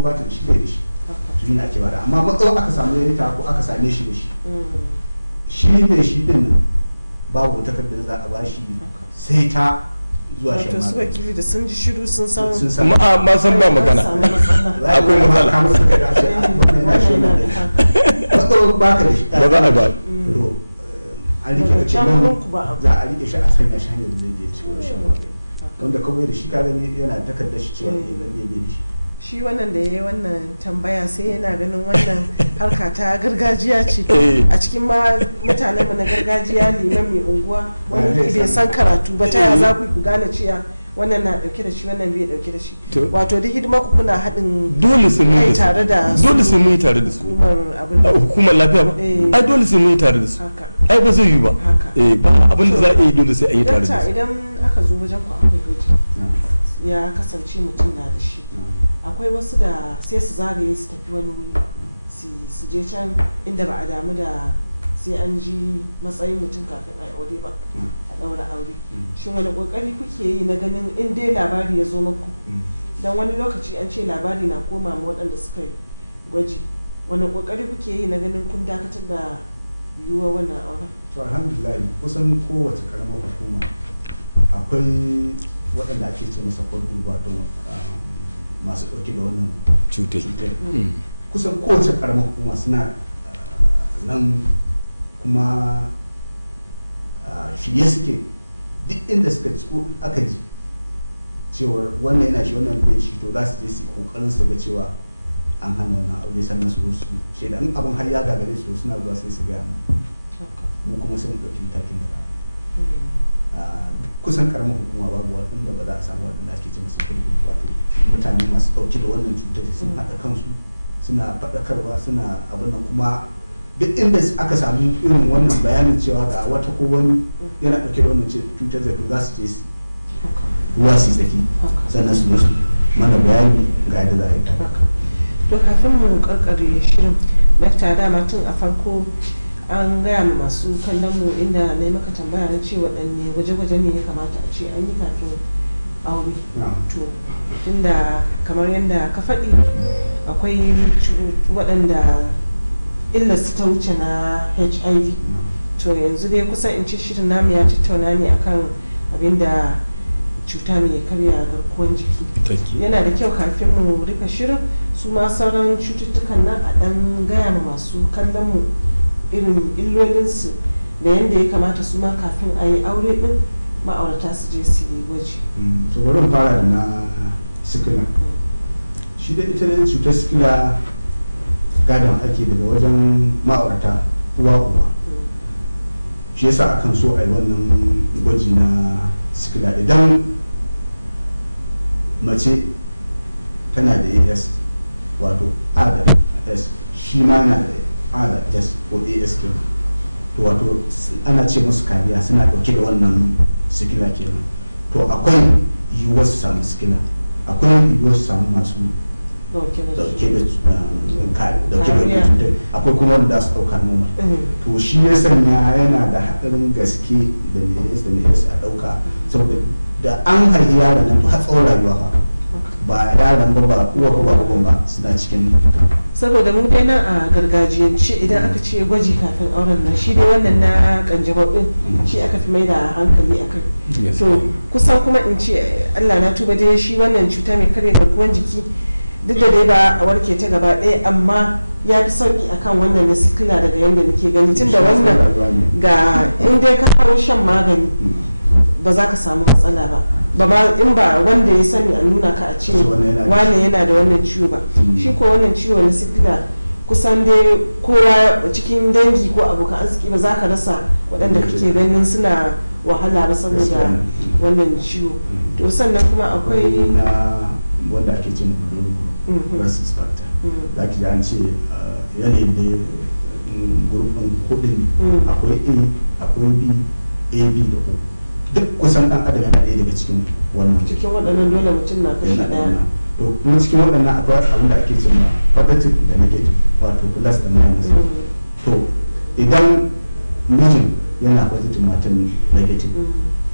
ko ba ta da shi bai da shi shi ne ake bada amma matsawar aka samu yanita ko aka same shi da shi shi ne shi din nan babu takardar za a bashi sai ta zuwa shan magani. Wato su wakili da sun ji shiru sun san ma san ba magana akwai matsala matsawar baka da shi ba za a ba an rike da kenan za a rike shi a sanya shi hanyar da zai je cikin shan magani wanda kawai da shi ka gani yana takardar shi cewa ne zan bai da shi wannan da ya yi wannan tambaya sai yana ganin wannan harka ta gargajiya ce a cikin mutanen mu na gargajiya liman mai unguwa wani bai san karatu ba ta ya za ku gane cewa wannan na dauke da shi wannan bai dauke da shi wato duk hidima ku kuna haɗin dole sai mun yi tare da dole sai mun yi tare da su hukumar lafiya ba ai dole sai mun yi tare da su ai ba zai yi ba ba abin da za a yi dole sai an yi tare da su idan aka zo wajen ku akwai gwaji ya kasance mutum na da shi akwai wasu da sai su zagaye su tafi wani wuri su je can inda ba a damu da sai an ji matsayin mutum kafin a aure ba a daura aure shin wani kokari kuke yi na ganin in dai labari ya zo maku dan wani lokaci an ce labari na koma ma waɗanda suka yi gwaji wani kokari kuke yi na ganin kun dakatar da yiwuwa wannan auren? To alhamdulillah kusan kowace karamar hukuma akwai waɗanda ake ce masa kwarguru wato masu ɗauke da wannan cutar kusan kowace karamar hukuma suna nan kuma shirye suke duk inda suka ci ko aka ji cewar wannan yana shi wannan bai shi to za su je su kokarin su ga cewa an hana wannan aure sannan su su shaida in abin har ya gagare su suna zuwa sai su gaya mu kuma sai mu ɗauki matakin da kusan karamar hukuma babu waɗanda ba za a samu waɗanda ake ce masu kudi wato mutane masu ɗauke da wannan cutar sun haɗa kansu suna faɗakarwa suna abin nan kuma duk inda aka samu irin wannan bayanin cewa ga wata ko wani yana ɗauke da wannan cutar zato za su je su ruwa su tsaki sannan su musu mana bayani ga yadda za a yi to kafin mu karkare shirin dakta dama tun a farko an gaya ma masu kallon mu inda na yi maka tambaya na ce waɗanne gwaje-gwaje ne ya kamata a ce an yi kafin aure to tunda kamar yadda ka faɗi akwai waɗanda illa su ta wuce na HIV to yanzu dai kusan in ce shirin namu ya tattauna ne akan abinda cuta mai karya garkuwar jiki yana da kyau kafin mu rufe shirin su ma sauran cututtukan nan a ɗan gaya ma masu kallon mu irin illolinsu da yadda ya kamata su ma kafin a yi aure din ma'aurata su je su yi gwaji. to bari fara da na sikila shi da ita ne cutar sikila gadon ake daga wajen ma'aurata uwa shi yasa akan so a yi wannan gwaji na sikila idan mace tana da AS wato A da S shi ma na da A da S ko AS ke to wato ana ce musu kariya suna dauke da wannan sikila kenan to akwai yiwuwar su samu sikila akwai yiwuwar su samu masu dauke da cutar akwai kuma wanda su dauka noma to shi ya sanya yana da haɗarin gaske da ne a dauka saboda da an haifi yaron nan to har tsawon rayuwa ba yaron ba uwa ba suna cikin saboda mu dai nan a gargajiyance idan aka ce gwaji kafin auren nan shi dai wannan na kanjamau din shi aka fi mai da hankali a kai to kusan kuma in ce Allah na tuba dai shi wannan cuta mai karya garkuwar jiki duk da dai ba a warke ta gaba ɗaya amma ya fi sauki akan wannan na sikila daga yadda nake gani tun da wannan ga in dai ka hau shan magani ba za ka samu matsala ba in ba wanda ya sani a nuna ka a ce wane yana da wannan ciwo ba shi ko wannan ciwo na sikila kusan dai kowa cikin dangi ko abokan arziki ba za ka rasa waɗanda kake ganin suna wahala ba saboda wannan ciwo to sannan kuma akwai wanda ake cin process factor za ki an ce yanayin da gurbin kudin akwai A akwai B AB da O duk kusan dan adam yana ɗaya daga cikin waɗannan dole mutum na kashi ɗaya to kuma cikin waɗannan akwai abin da ake cewa positive da negative wato plus da minus to idan mijin yana positive matan negative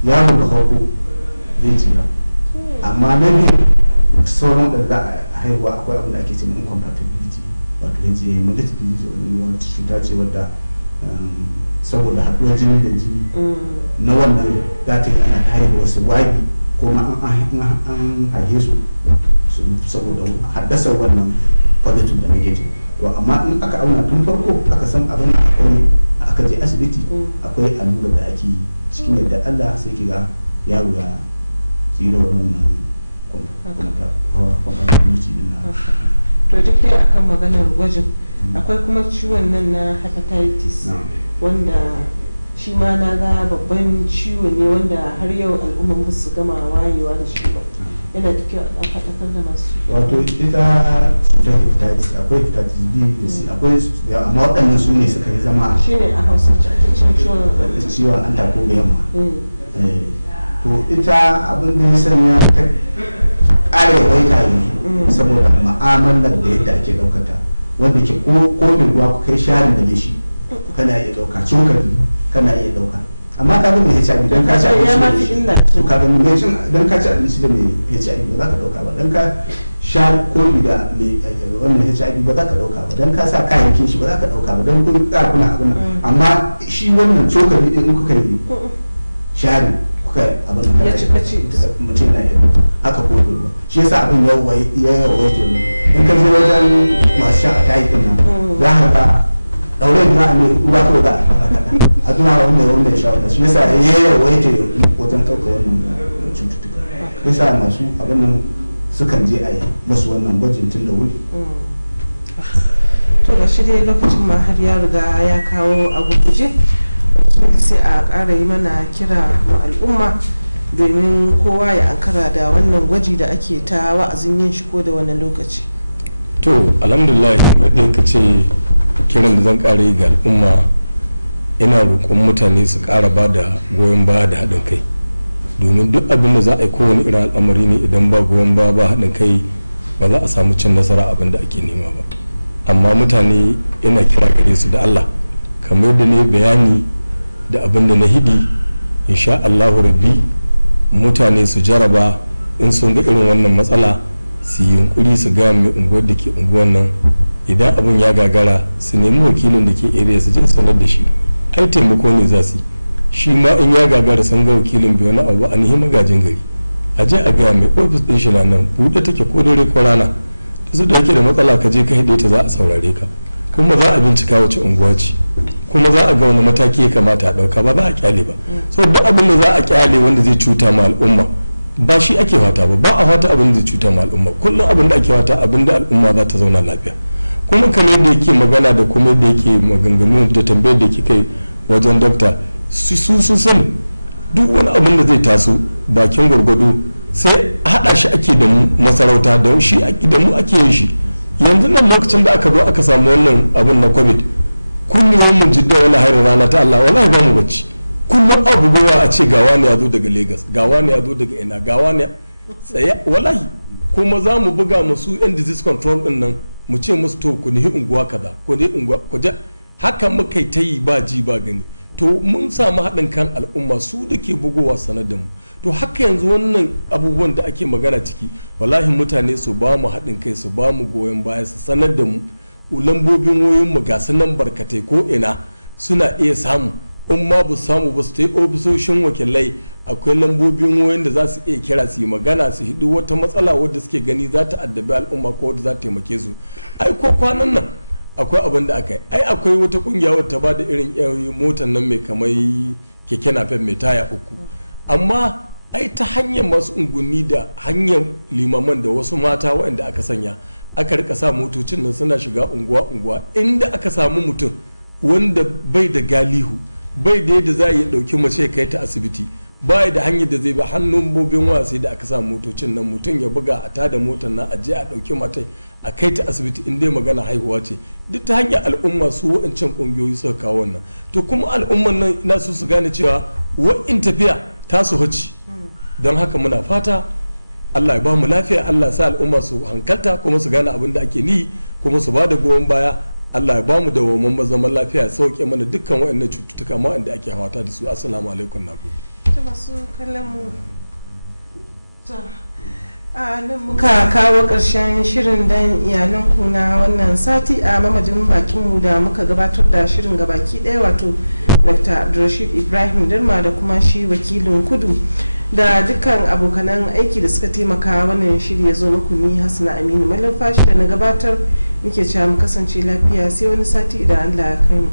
yaro da farko zai tsira amma na biyu sauran da za a haihuwa akwai abin da ake cewa incompatibility wato hereditary disease wani cuta ce wadda saboda haɗuwar jini da jini na wannan za ta yi ana ta haihuwa su wagi ko ma an haihe su saboda haddasa wannan positive da negative. To amma in aka auna tun farko aka san abin akwai aka je asibiti akwai allura da ake cikin yadda Allah sai kiga yaro ya tsira wannan compatibility din na. To duk dai akan maganar gwajin akwai kuma ciwon nan na hepatitis wanda shi ma na ga babban ciwo ne wanda har yau al'ummar ba su gama wayewa da shi ba. Yana da kyau a faɗakar da masu. Wato ita cutar hepatitis akwai hepatitis B da C akwai amma waɗannan su ne suka yi zama shi ne a Hausa ciwon an tako da yamma. To ita abin da ya sanya ta ƙara yawaita yanzu saboda ma'amalar da yadda ake ɗaukata wanda ke ko mai ruwa ku kai sharin da shi kana iya ɗauka cokali kana iya ɗauka amma ka ga mai HIV dan ka ci abinci da shi ka ga mai cin dan ka ci abinci da mai HIV ba za ka ɗauka ba dan ka sha kofi da mai wannan HIV ba za ka ɗauka ba dan ka sa kayayyakin shi ba za ka ɗauka ba dan kun ka kuna abin nan amma shi wannan cokali din in kuka yi sharin abin da mutum na yi haka ko ruwa shi yasa abin ya yawaita in ka je wajen masu shan a tayi din nan za ka ga ɗauren za a mai ruwa kawai za a tuna wanda ya sha wannan shi yasa ya yawaita wajen ɗauka wannan cututtuka yasa masu abin nan sukan je a yi masu wannan gwajin tun da wuri. To ga shi dai lokacin ma har ya riga ya kawo a gurguje sai a ƙara yi mana kira ma al'umma domin kowa ya ankara da wannan gwaji da ake ta wa'azin yin shi ko da wani lokaci. To alhamdulillah yadda ka ce kiran da zan ƙara yi ga al'umma ina roƙon mutane su ƙara ba da goyon baya da haɗin kai domin duk abin da za a yi kowane irin al'amari ne idan ba goyon baya ba haɗin kai ba za a samu cin nasara abin da ake nema ba. Amma mutane ina kira gare su da Allah kamar da ne bayani da abin da na hidi insha Allahu rabbi mutane su jaraba in sun ga irin wannan matsala su yi yunkuri su ga mai unguwar da ke unguwar nan idan abin ya gagara su nemi wakilin da ke area su je sanar da shi ai taimako ne za su shi ma in ya gagara sun ga wakilin bai wani abu a nihi magajin gari a je a gaya mai ofis din shi na nan buɗe take ko dare ko rana da su da yake da matsala ka je ka hide ta za a saurare ka kuma za a bincika wace unguwa ce kuma za a ga wani mataki ya kamata a ɗauka ba za a kyale ba so duk abin da za a kyale wanda zai cuta ma al'umma ba shi ake fata ba a fata abin da zai cuta ma al'umma kullum abin da ake fata abin da al'umma za ta zauna lafiya kuma kamar yadda yake magana da kuma yadda yake maganganu da tambayar da yake kai wajen dokta su sun sani duk wani abin da zai taso bakin gwargwado sai haɗa shi ake da mu masarauta da shi da mu ake yin shi yanzu nan lokacin da aka zo aka samu wannan abin na covid kullum mun jidda wani harin rana ta Allah wallahi ba mu bacci kullum abu gowa a ce gawa ne ya zo daga Lagos gawa ne ya zo daga ina gawa ne tsaye wallahi kuma za mu buga musu yan disease control din nan mu ce musu to ku nihi unguwa kaza ku nihi unguwa ku ja haka muka ta yi ba ji ba gani to mun samu haɗin kan al'umma su da ke bugowa sanar da mu to haka yanzu wannan abubuwan da ake magana ciki wallahi mutane su ba mu haɗin kai su ba mu goyon baya su sanar da mu lambobin wayoyin mu ga nan barkatai ko ina suna iya samu in ma bu samu ba su ta yi ofisoshin wakilai akwai lambobin wayoyin da za su iya kira su yi magana su hidu wata matsala wadda suke gani za ta addabi al'umma ko wadda za ta taimake su ai ko kwanan nan akwai abin da aka yi ai akwai wata kungiya wadda ta ba da irin motar nan mai kamar keke napep mai taya uku amma ai ta hanyar masu unguwanni da hanyar limaman da wasu mata waɗanda aka sanya aka rika sa motocin nan suna shiga unguwa inda aka samu mutum wanda bai da galihu bai da yadda za a yi ɗauki mace ya kai ta asibiti bai da hanyar da zai bi hannun bobin waya sai da aka sa motocin nan mutum ya buga a tada motar nan a je a ɗauki matai a kai ta asibiti in dai magana haihuwa ce duk ta hanyar al'umma su wa'ancan ƙungiyoyi suka kawo wannan to kuma al'umman nan ina so su gane cewa wa'in tafiya ta su huci don haka muna fata Allah ya ba mu lafiya Allah sa al'umma su hankalta kuma su gane abin da ake ni kuma su ba da goyon baya Allah ya ba mu dawwammamen zaman lafiya ya sauke mana dukkan waɗannan cututtuka ma inda ake hawata da su assalamu alaikum nagode ta masu kallon mu a nan muka kawo ƙarshen shirin dan iyalanku na wannan sati a mamadin bakinmu da muka gabatar da shirin gabaki ɗaya wato dr abdulrashid ibrahim dirma da kuma shi wakilin kudu da dukkan abokanan aiki da suka taimaka wannan shiri ya zo muku ni hasana aminu malumfashi da na gabatar nake cewa mu kasance lafiya sai wani sati idan allah ya kai mu.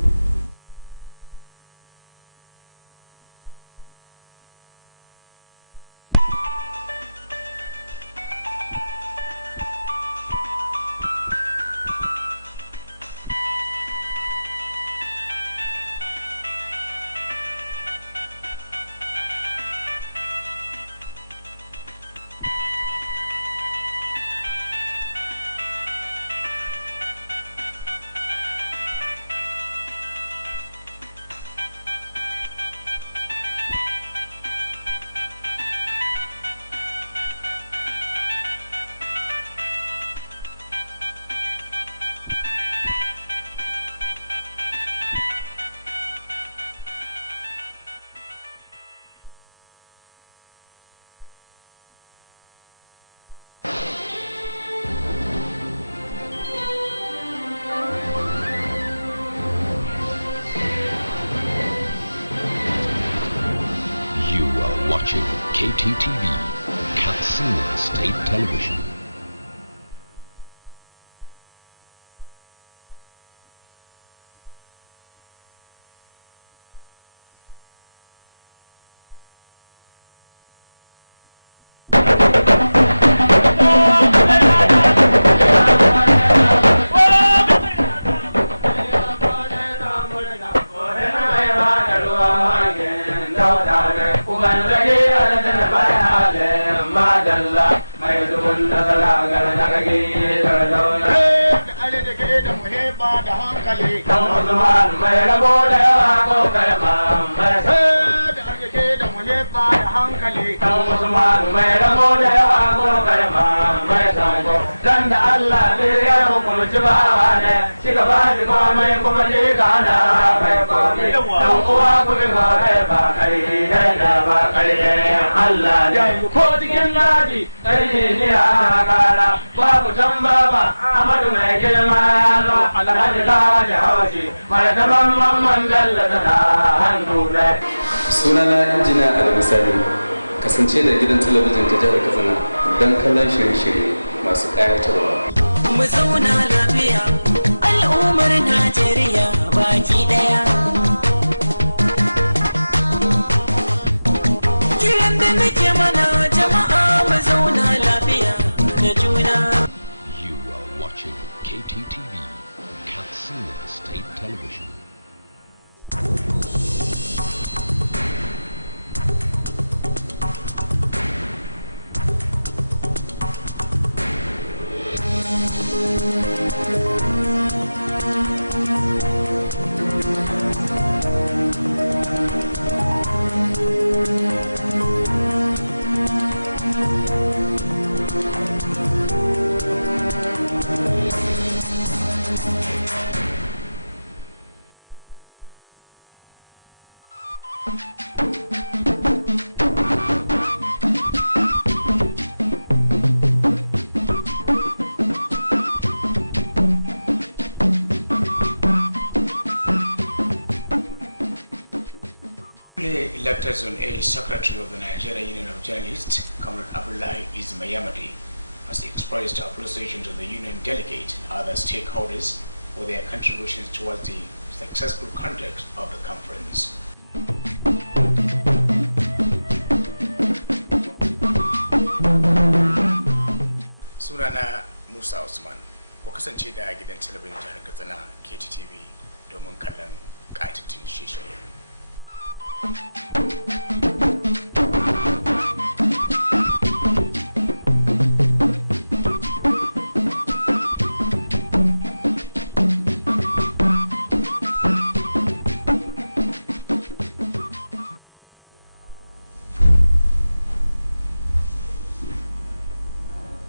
Watching KTTV, Katsina State Television. Ko cikin daji ƙarfi ne a kara babu can baba amadu mai girma ya zo alhaji kawo da haushi mai taban mamman dallata da hannu ne. Sunana injina Al-Misali, kasance da gidan talabijin ta jihar Katsina don kallon shirye-shirye masu ƙayatarwa. Mu zauna lafiya al'ummar Najeriya baki ɗaya. Kiran da nake mana jama'a mu zauna lafiya da juna. You are watching KTTV, Katsina State Television. Elected Zone A Secretary of the Nigerian Union of Journalists, Comrade Abdullahi Ismayamadi, has expressed appreciation to the union delegate and other stakeholders for their contributions towards the successful conduct of the conference. Sunana Musa Usman, ku kasance da gidan talabijin jihar Katsina KTTV domin kallon ƙayatattun shirye-shirye.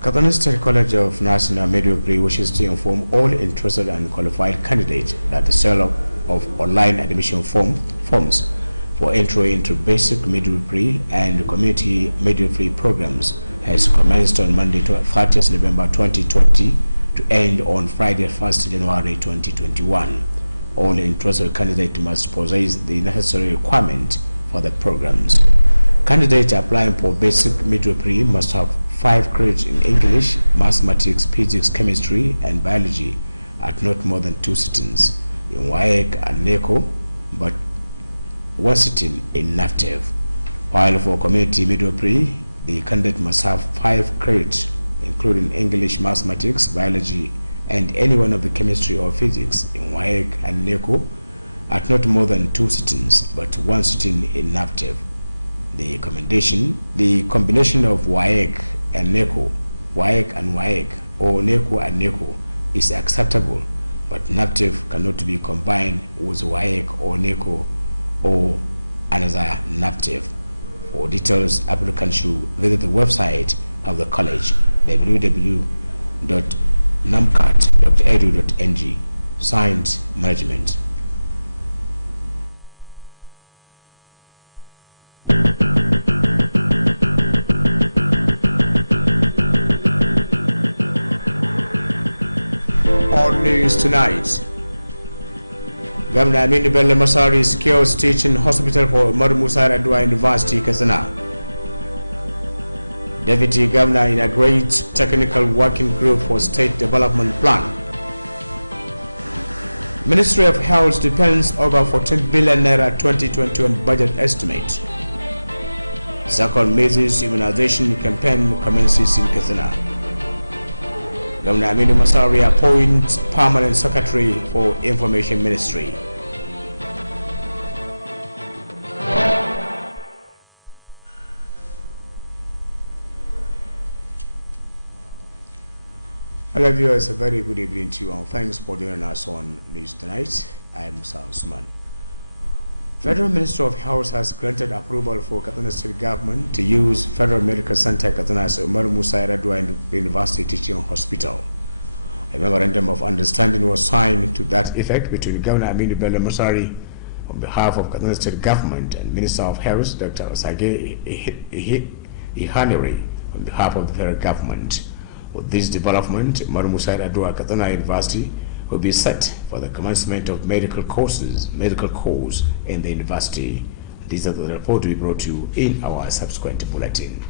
Katsina State College of Nursing and Midwifery wishes to inform all interested and qualified candidates that the sale of online admission forms for entry into basic midwifery and community midwifery programs has commenced on Monday, 30th November 2020, to end on Friday, 1st January 2021. All interested candidates must possess the necessary requirement for the programs. Candidates applying for basic midwifery must have 5 credits in English, mathematics, physics, chemistry, and biology at not more than 2 sittings in WAEC and NECO, but 1 sitting in NAFTEV. While for community midwifery, the candidate must have 5 credits, including English, mathematics, biology, and any one of the chemistry or physics in WAEC and NECO at not more than 2 sittings, but 1 sitting in NAFTEV. The combination of WAEC and NECO, WAEC and WAEC, or NECO and NECO is acceptable, but NAFTEV cannot be combined with WAEC or NECO or another NAFTEV. For details, applicants should visit the website of the college, www.namcat.edu.ng. Signed, Management. On news tonight, Governor Aminu Bello Masari secures teaching hospital for Umar Musa Yar'Adua University, Katsina. Deputy Governor inaugurates technical working group for state development plan. Ministry of Health depends over 14 billion naira 2021 budget estimate. Second measles immunization campaign commences in Katsina. Governor Aminu Masari appoints permanent secretary for Information Ministry. Hello viewers, a very good evening to you and thanks for joining us on News Tonight. I am Musa Usman. Federal Minister of Health has granted approval for Katsina State Government to use Federal Medical Center Katsina's Umar Musa Yar'Adua University Teaching Hospital. A memorandum of understanding was signed to that effect between Governor Aminu Bello Masari on behalf of Katsina State Government and Minister of Health Dr. Osage Ihanere on behalf of the federal government. With this development, Umar Musa Yar'Adua Katsina University will be set for the commencement of medical course in the university. These are the report we brought you in our subsequent bulletin.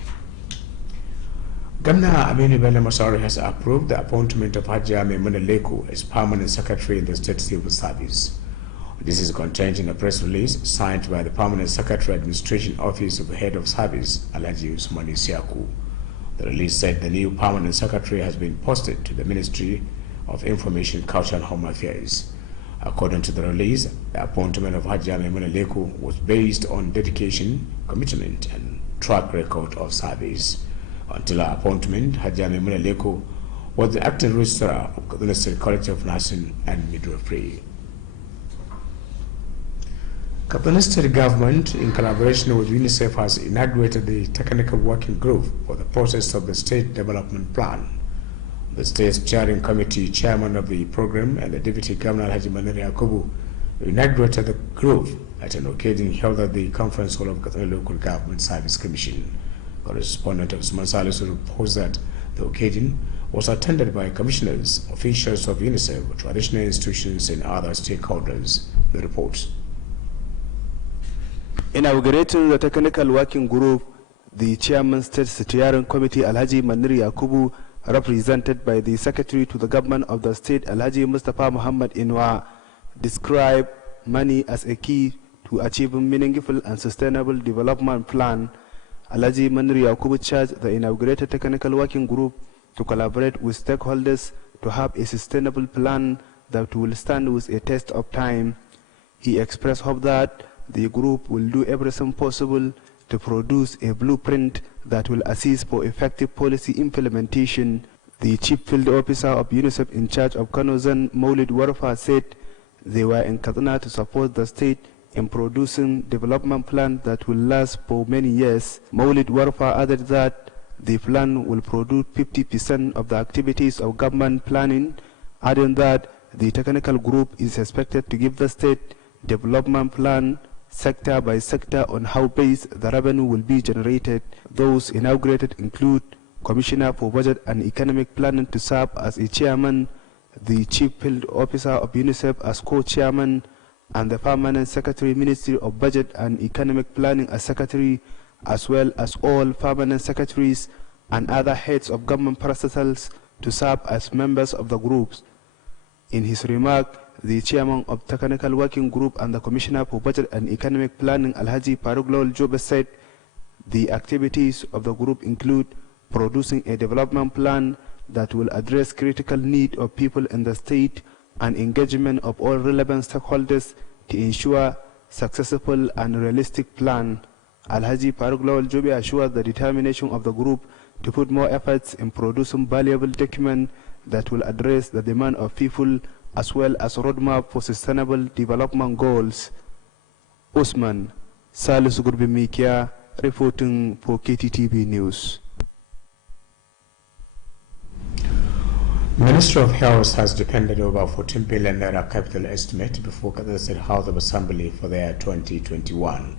Governor Aminu Bello Masari has approved the appointment of Hajia Maimuna Leku as permanent secretary in the State Civil Service. This is contained in a press release signed by the Permanent Secretary Administration Office of the Head of Service, Alhaji Usman Isiaku. The release said the new permanent secretary has been posted to the Ministry of Information, Culture and Home Affairs. According to the release, the appointment of Hajia Maimuna Leku was based on dedication, commitment, and track record of service. Until her appointment, Hajia Maimuna Leku was the acting registrar of Katsina State College of Nursing and Midwifery. Katsina State Government, in collaboration with UNICEF, has inaugurated the technical working group for the process of the State Development Plan. The State's Chairing Committee Chairman of the program and the Deputy Governor Haji Maniri Yakubu inaugurated the group at an occasion held at the Conference Hall of Katsina Local Government Service Commission. Correspondent of Usman Salisu reports that the occasion was attended by commissioners, officials of UNICEF, traditional institutions, and other stakeholders. The report. Inaugurating the technical working group, the Chairman State Steering Committee Alhaji Maniri Yakubu, represented by the Secretary to the Government of the State Alhaji Mustafa Muhammad Inwa, described money as a key to achieving meaningful and sustainable development plan. Alhaji Maniri Yakubu charged the inaugurated technical working group to collaborate with stakeholders to have a sustainable plan that will stand with a test of time. He expressed hope that the group will do everything possible to produce a blueprint that will assist for effective policy implementation. The Chief Field Officer of UNICEF in charge of Kanozan, Maulid Warfa, said they were in Katsina to support the state in producing development plans that will last for many years. Maulid Warfa added that the plan will produce 50% of the activities of government planning, adding that the technical group is expected to give the state development plan sector by sector on how base the revenue will be generated. Those inaugurated include Commissioner for Budget and Economic Planning to serve as a chairman, the Chief Field Officer of UNICEF as co-chairman, and the Permanent Secretary, Ministry of Budget and Economic Planning as secretary, as well as all permanent secretaries and other heads of government parastatals to serve as members of the groups. In his remark, the chairman of Technical Working Group and the Commissioner for Budget and Economic Planning, Alhaji Faruq Jobe, said the activities of the group include producing a development plan that will address critical needs of people in the state and engagement of all relevant stakeholders to ensure successful and realistic plan. Alhaji Faruq Jobe assured the determination of the group to put more efforts in producing valuable documents that will address the demand of people as well as roadmap for sustainable development goals. Usman Salisu Gurbi Mikia reporting for KTTV News. Ministry of Health has depended over 14 billion naira capital estimate before the State House of Assembly for the year 2021.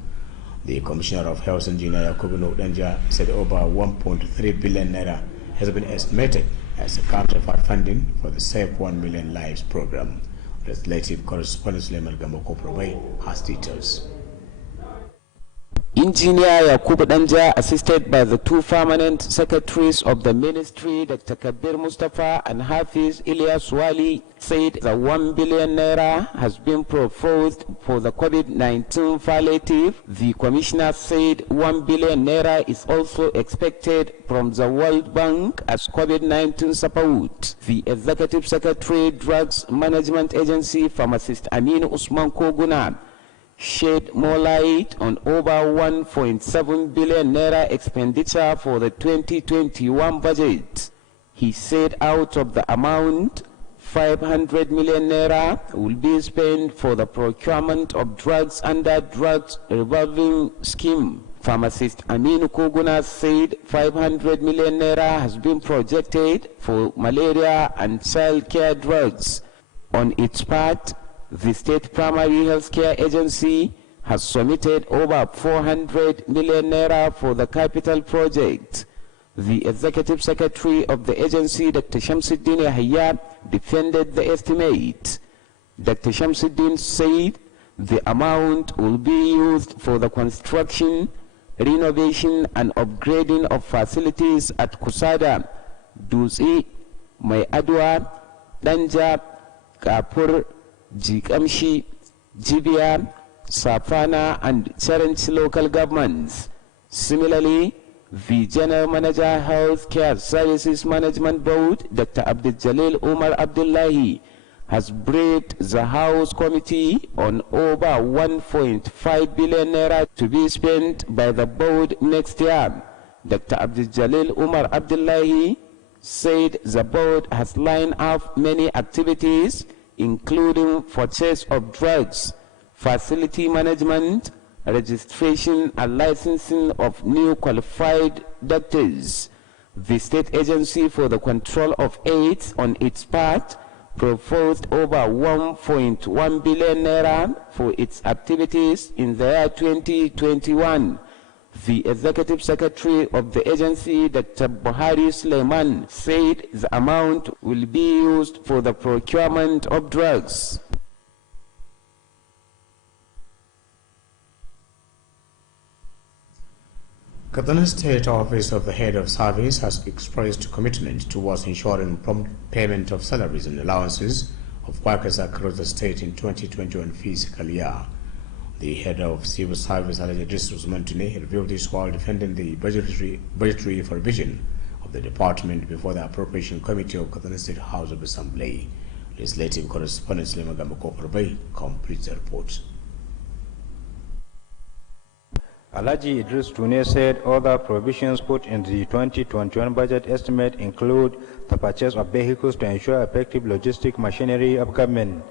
The Commissioner of Health, Engineer Yakubu Denja, said over 1.3 billion naira has been estimated as a counterpart funding for the Save 1 Million Lives program. Legislative correspondent Suleiman Gamboko Probay has details. Engineer Yakubu Danja, assisted by the two permanent secretaries of the ministry, Dr. Kabir Mustafa and Hafiz Ilyas Wali, said the 1 billion naira has been proposed for the COVID-19 palliative. The commissioner said 1 billion naira is also expected from the World Bank as COVID-19 support. The executive secretary, Drugs Management Agency, pharmacist Amin Usman Koguna, shed more light on over 1.7 billion naira expenditure for the 2021 budget. He said out of the amount, 500 million naira will be spent for the procurement of drugs under drugs revolving scheme. Pharmacist Aminu Koguna said 500 million naira has been projected for malaria and child care drugs. On its part, the State Primary Health Care Agency has submitted over 400 million naira for the capital project. The Executive Secretary of the agency, Dr. Shamsuddin Yahya, defended the estimate. Dr. Shamsuddin said the amount will be used for the construction, renovation and upgrading of facilities at Kusada, Dutse, Mai Adwa, Danja, Kapur, Jikamshi, Jibiya, Safana and Charanch local governments. Similarly, the General Manager Health Care Services Management Board, Dr. Abdul Jalil Umar Abdullahi, has briefed the House Committee on over 1.5 billion naira to be spent by the board next year. Dr. Abdul Jalil Umar Abdullahi said the board has lined up many activities, including purchase of drugs, facility management, registration and licensing of new qualified doctors. The State Agency for the Control of AIDS, on its part, proposed over 1.1 billion naira for its activities in the year 2021. The Executive Secretary of the agency, Dr. Buhari Suleiman, said the amount will be used for the procurement of drugs. Katsina State Office of the Head of Service has expressed commitment towards ensuring prompt payment of salaries and allowances of workers across the state in 2021 fiscal year. The head of civil service, Alhaji Idris Usman Tune, reviewed this while defending the budgetary provision of the department before the Appropriation Committee of Katsina State House of Assembly. Legislative correspondent Suleiman Gamboko Probay completes the report. Alhaji Idris Tune said other provisions put in the 2021 budget estimate include the purchase of vehicles to ensure effective logistic machinery of government.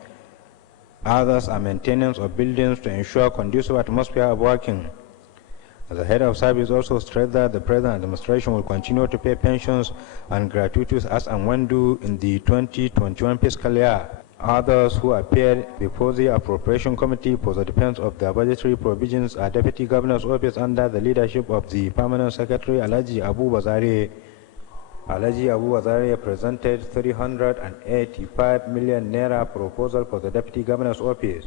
Others are maintenance of buildings to ensure conducive atmosphere of working. The head of service also stressed that the present administration will continue to pay pensions and gratuities as and when due in the 2021 fiscal year. Others who appeared before the Appropriation Committee for the defense of the budgetary provisions are Deputy Governor's Office under the leadership of the Permanent Secretary Alhaji Abu Bazare, Alhaji Abu Azariya presented 385 million naira proposal for the Deputy Governor's office.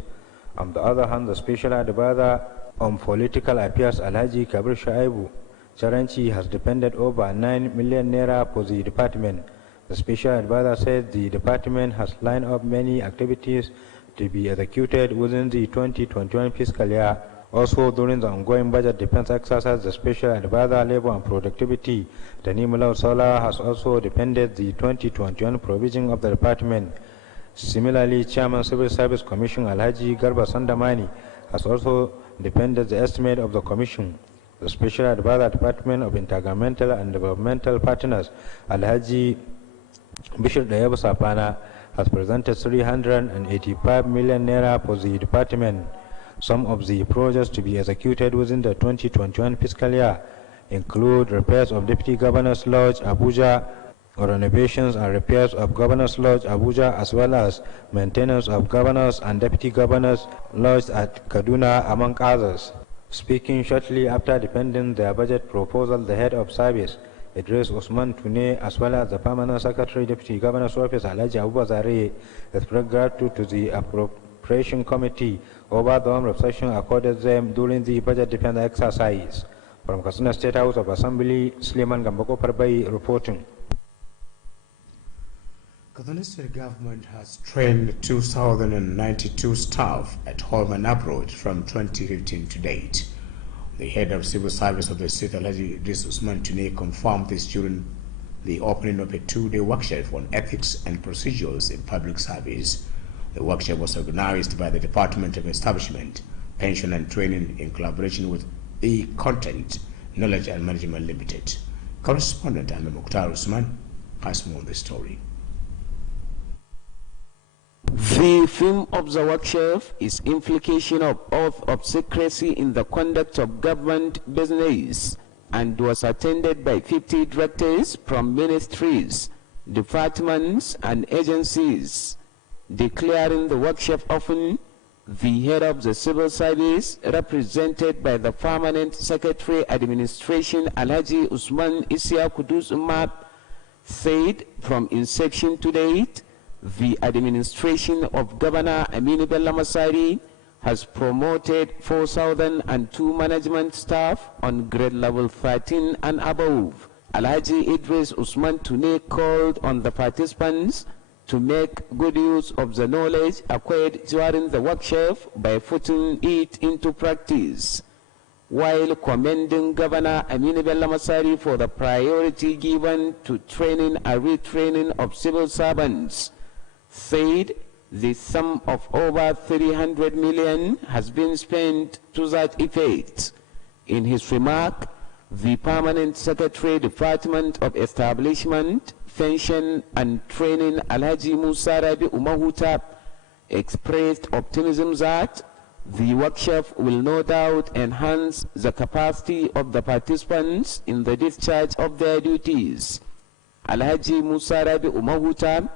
On the other hand, the Special Advisor on Political Affairs, Alhaji Kabir Shaibu Charanchi, has depended over 9 million naira for the department. The Special Advisor said the department has lined up many activities to be executed within the 2021 fiscal year. Also, during the ongoing budget defense exercise, the Special Advisor Labor and Productivity, Danimula Sola, has also defended the 2021 provision of the department. Similarly, Chairman Civil Service Commission Alhaji Garba Sandamani has also defended the estimate of the Commission. The Special Advisor Department of Intergovernmental and Developmental Partners Alhaji Bishir Dayab Sapana has presented 385 million naira for the department. Some of the projects to be executed within the 2021 fiscal year include repairs of Deputy Governor's Lodge, Abuja, renovations and repairs of Governor's Lodge, Abuja, as well as maintenance of Governor's and Deputy Governor's Lodge at Kaduna, among others. Speaking shortly after defending their budget proposal, the head of service, Idris Usman Tune, as well as the Permanent Secretary, Deputy Governor's Office, Alhaji Abu Azari, expressed gratitude to the Appropriation Committee over the reception accorded them during the budget defense exercise. From Katsina State House of Assembly, Suleiman Gambako Parbai reporting. Katsina State government has trained 2,092 staff at home and abroad from 2015 to date. The head of civil service of the state, Alhaji Idris Usman Tune, confirmed this during the opening of a 2-day workshop on ethics and procedures in public service. The workshop was organized by the Department of Establishment, Pension and Training in collaboration with E-Content, Knowledge and Management Limited. Correspondent Ahmed Mukhtar Usman has more on the story. The theme of the workshop is implication of oath of secrecy in the conduct of government business, and was attended by 50 directors from ministries, departments and agencies. Declaring the workshop open, the head of the civil service, represented by the Permanent Secretary Administration Alhaji Usman Isia Kudus Umar, said from inception to date, the administration of Governor Aminu Bello Masari has promoted 4,002 management staff on grade level 13 and above. Alhaji Idris Usman Tune called on the participants to make good use of the knowledge acquired during the workshop by putting it into practice, while commending Governor Aminu Bello Masari for the priority given to training and retraining of civil servants. Said the sum of over 300 million has been spent to that effect. In his remark, the Permanent Secretary, Department of Establishment, Pension and Training, Alhaji Musa Rabi Umahuta, expressed optimism that the workshop will no doubt enhance the capacity of the participants in the discharge of their duties. Alhaji Musa Rabi Umahuta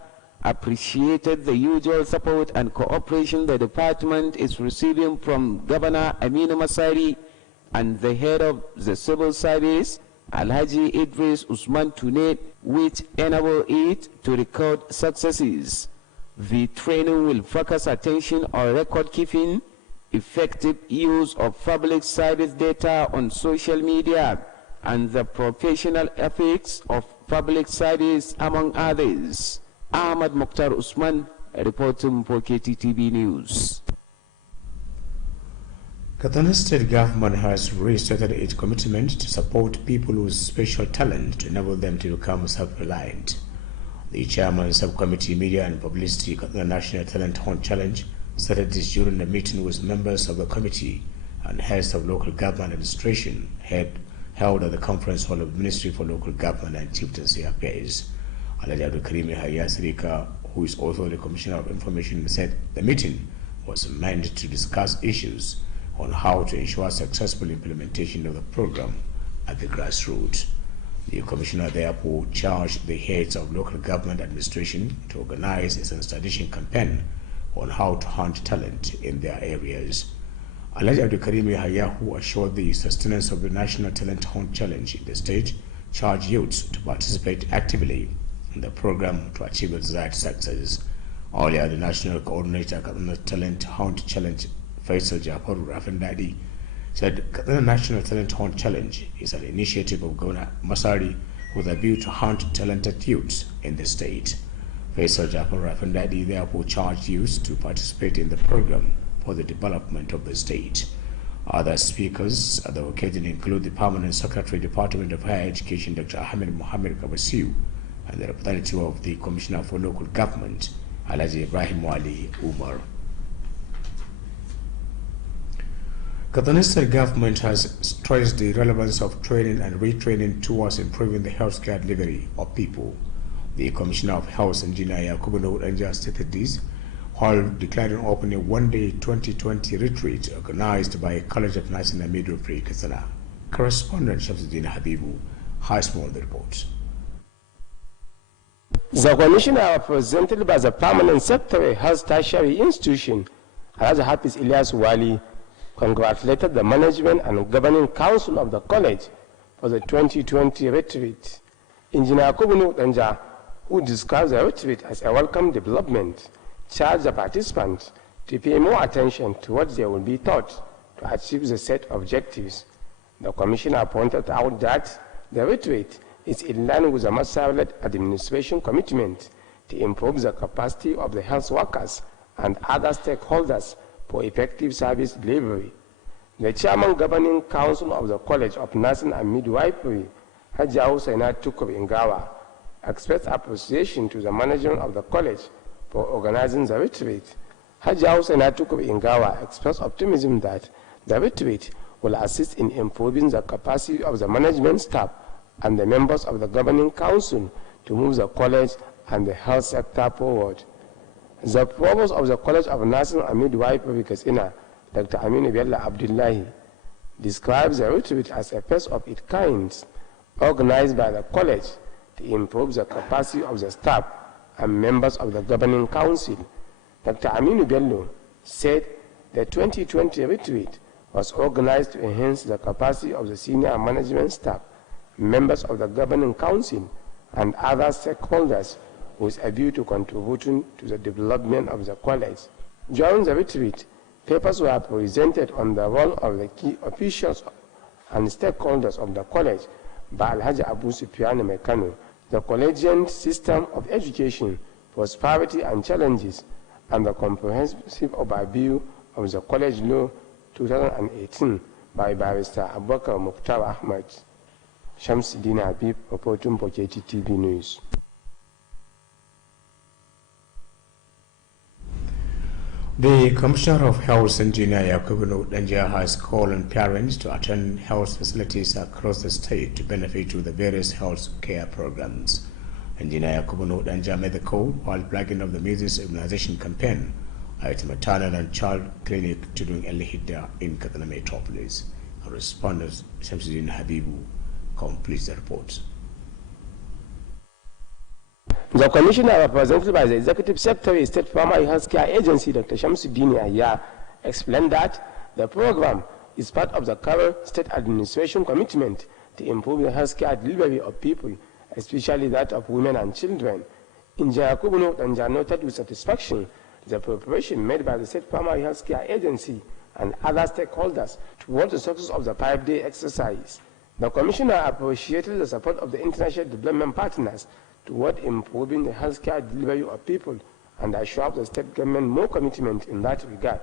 appreciated the usual support and cooperation the department is receiving from Governor Aminu Masari and the head of the civil service, Alhaji Idris Usman Tune, which enable it to record successes. The training will focus attention on record keeping, effective use of public service data on social media, and the professional ethics of public service, among others. Ahmad Mukhtar Usman reporting for KTTV News. Katsina State government has reiterated its commitment to support people with special talent to enable them to become self-reliant. The chairman of Subcommittee Media and Publicity, Katsina National Talent Hunt Challenge, stated this during a meeting with members of the committee and heads of local government administration held at the conference hall of the Ministry for Local Government and Chieftaincy Affairs. Alhaji Abdul Karim Yahya Sirika, who is also the Commissioner of Information, said the meeting was meant to discuss issues on how to ensure successful implementation of the program at the grassroots. The Commissioner therefore charged the heads of local government administration to organize a sensitization campaign on how to hunt talent in their areas. Alhaji Abdul Karim Yahya, who assured the sustenance of the National Talent Hunt Challenge in the state, charged youths to participate actively in the program to achieve the desired success. Earlier, the National Coordinator Katsina Talent Hunt Challenge, Faisal Jafaru Rafandadi, said the National Talent Hunt Challenge is an initiative of Governor Masari with a view to hunt talented youths in the state. Faisal Jafaru Rafandadi therefore charged youths to participate in the program for the development of the state. Other speakers at the occasion include the Permanent Secretary, Department of Higher Education, Dr. Ahmed Mohamed Kabasiu, and the representative of the Commissioner for Local Government, Alhaji Ibrahim Wali Umar. Katsina State government has stressed the relevance of training and retraining towards improving the healthcare delivery of people. The Commissioner of Health, Engineer Yakubu Anja, stated this while declaring open a one-day 2020 retreat organized by College of Nursing and Midwifery, Katsina. Correspondent Shamsuddin Habibu has more of the reports. The Commissioner, represented by the Permanent Secretary, Health Tertiary Institution, Alhaji Hafiz Ilyas Wali, congratulated the management and governing council of the college for the 2020 retreat. Engineer Yakubu Anja, who describes the retreat as a welcome development, charged the participants to pay more attention to what they will be taught to achieve the set objectives. The Commissioner pointed out that the retreat is in line with the Masari-led administration commitment to improve the capacity of the health workers and other stakeholders for effective service delivery. The Chairman Governing Council of the College of Nursing and Midwifery, Hajia Husaina Tukur Ingawa, expressed appreciation to the management of the college for organizing the retreat. Hajia Husaina Tukur Ingawa expressed optimism that the retreat will assist in improving the capacity of the management staff and the members of the governing council to move the college and the health sector forward. The provost of the College of Nursing and Midwifery, Katsina, Dr. Aminu Bello Abdullahi, describes the retreat as a first of its kind, organized by the college to improve the capacity of the staff and members of the governing council. Dr. Aminu Bello said the 2020 retreat was organized to enhance the capacity of the senior management staff, members of the governing council, and other stakeholders with a view to contributing to the development of the college. During the retreat, papers were presented on the role of the key officials and stakeholders of the college by Alhaji Abu Sufyan Mekano, the collegiate system of education, prosperity and challenges, and the comprehensive overview of the college law 2018 by Barrister Abubakar Mukhtar Ahmad. Shamsuddin Habib, reporting for KTTV News. The Commissioner of Health, Engineer Yakubu Anja, has called on parents to attend health facilities across the state to benefit from the various health care programs. Engineer Yakubu Anja made the call while flagging of the measles immunization campaign at maternal and child clinic during El Hidda in Katsina Metropolis. Our respondent, Shamsuddin Habibu, completes the report. The Commissioner, represented by the Executive Secretary, State Primary Healthcare Agency, Dr. Shamsuddin Aya, explained that the program is part of the current state administration commitment to improve the healthcare delivery of people, especially that of women and children. Engineer Yakubu Anja noted with satisfaction the preparation made by the State Primary Healthcare Agency and other stakeholders towards the success of the 5-day exercise. The Commissioner appreciated the support of the international development partners toward improving the healthcare delivery of people and assured the state government more commitment in that regard.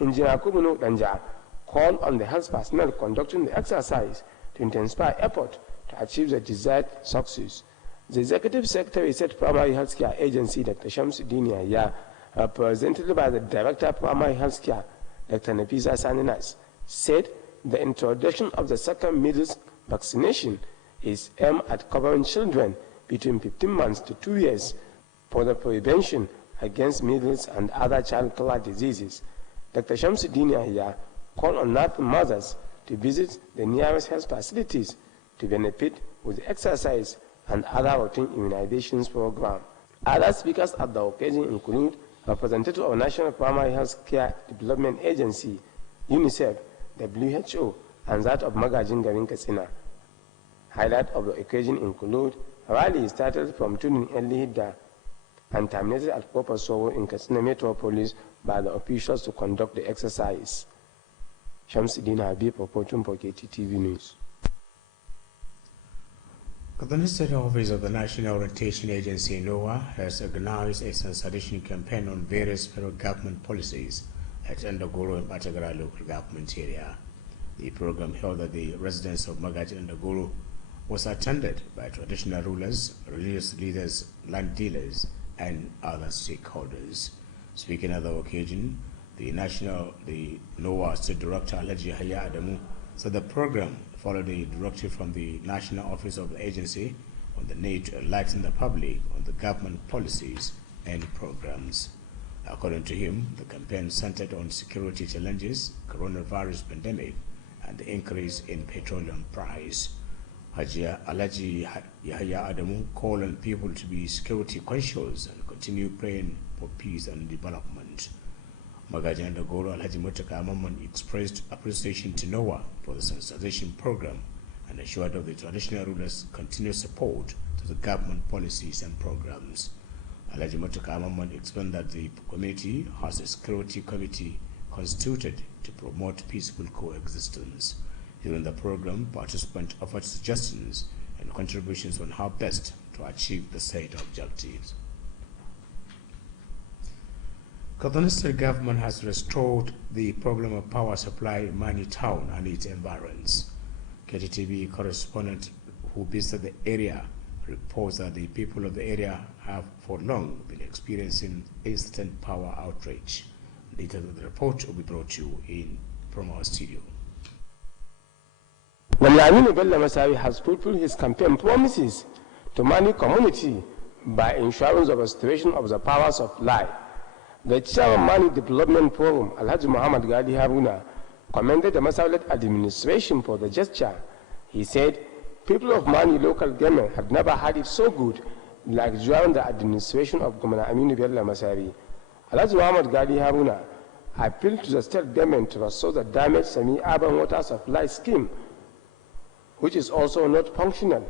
Engineer Yakubu Anja called on the health personnel conducting the exercise to intensify effort to achieve the desired success. The Executive Secretary, State Primary Healthcare Agency, Dr. Shamsuddin Aya, represented by the Director of Primary Healthcare, Dr. Nafisa Saninas, said the introduction of the second measles vaccination is aimed at covering children between 15 months to 2 years for the prevention against measles and other child-killer diseases. Dr. Shamsuddin Aya called on nursing mothers to visit the nearest health facilities to benefit with the exercise and other routine immunizations program. Other speakers at the occasion include representatives of National Primary Health Care Development Agency, UNICEF, WHO, and that of Magajin Garin Katsina. Highlights of the occasion include rally started from Tunin El Hidda and terminated at Popasowo in Katsina Metropolis by the officials to conduct the exercise. Shamsuddin Habib reporting for KTTV News. The State Office of the National Orientation Agency NOAA has organized a sensitization campaign on various federal government policies at Ndagoro and Batagara local government area. The program held at the residence of Magaji Ndagoro was attended by traditional rulers, religious leaders, land dealers, and other stakeholders. Speaking at the occasion, the NOAA State Director Alhaji Haya Adamu said the program followed a directive from the National Office of the agency on the need to enlighten the public on the government policies and programs. According to him, the campaign centered on security challenges, coronavirus pandemic, and the increase in petroleum price. Alhaji Yahya Adamu called on people to be security conscious and continue praying for peace and development. Magaji Ndagoro Alhaji Mutaka Amman expressed appreciation to NOAA for the sensitization program and assured of the traditional rulers' continued support to the government policies and programs. Alhaji Mutaka Amman explained that the community has a security committee constituted to promote peaceful coexistence. During the program, participants offered suggestions and contributions on how best to achieve the set objectives. Kaduna State government has restored the problem of power supply in Mani town and its environs. KTTV correspondent who visited the area reports that the people of the area have for long been experiencing instant power outrage. Later the report will be brought to you from our studio. Aminu Bello Masawi has fulfilled his campaign promises to Mani community by ensuring the restoration of the power supply. The chairman Mani Development Forum, Alhaji Muhammad Gali Haruna, commended the Masawi administration for the gesture. He said, people of Mani local government had never had it so good like during the administration of Governor Aminu Bello Masawi. Alhaji Muhammad Gali Haruna appealed to the state government to restore the damaged semi-urban water supply scheme, which is also not functional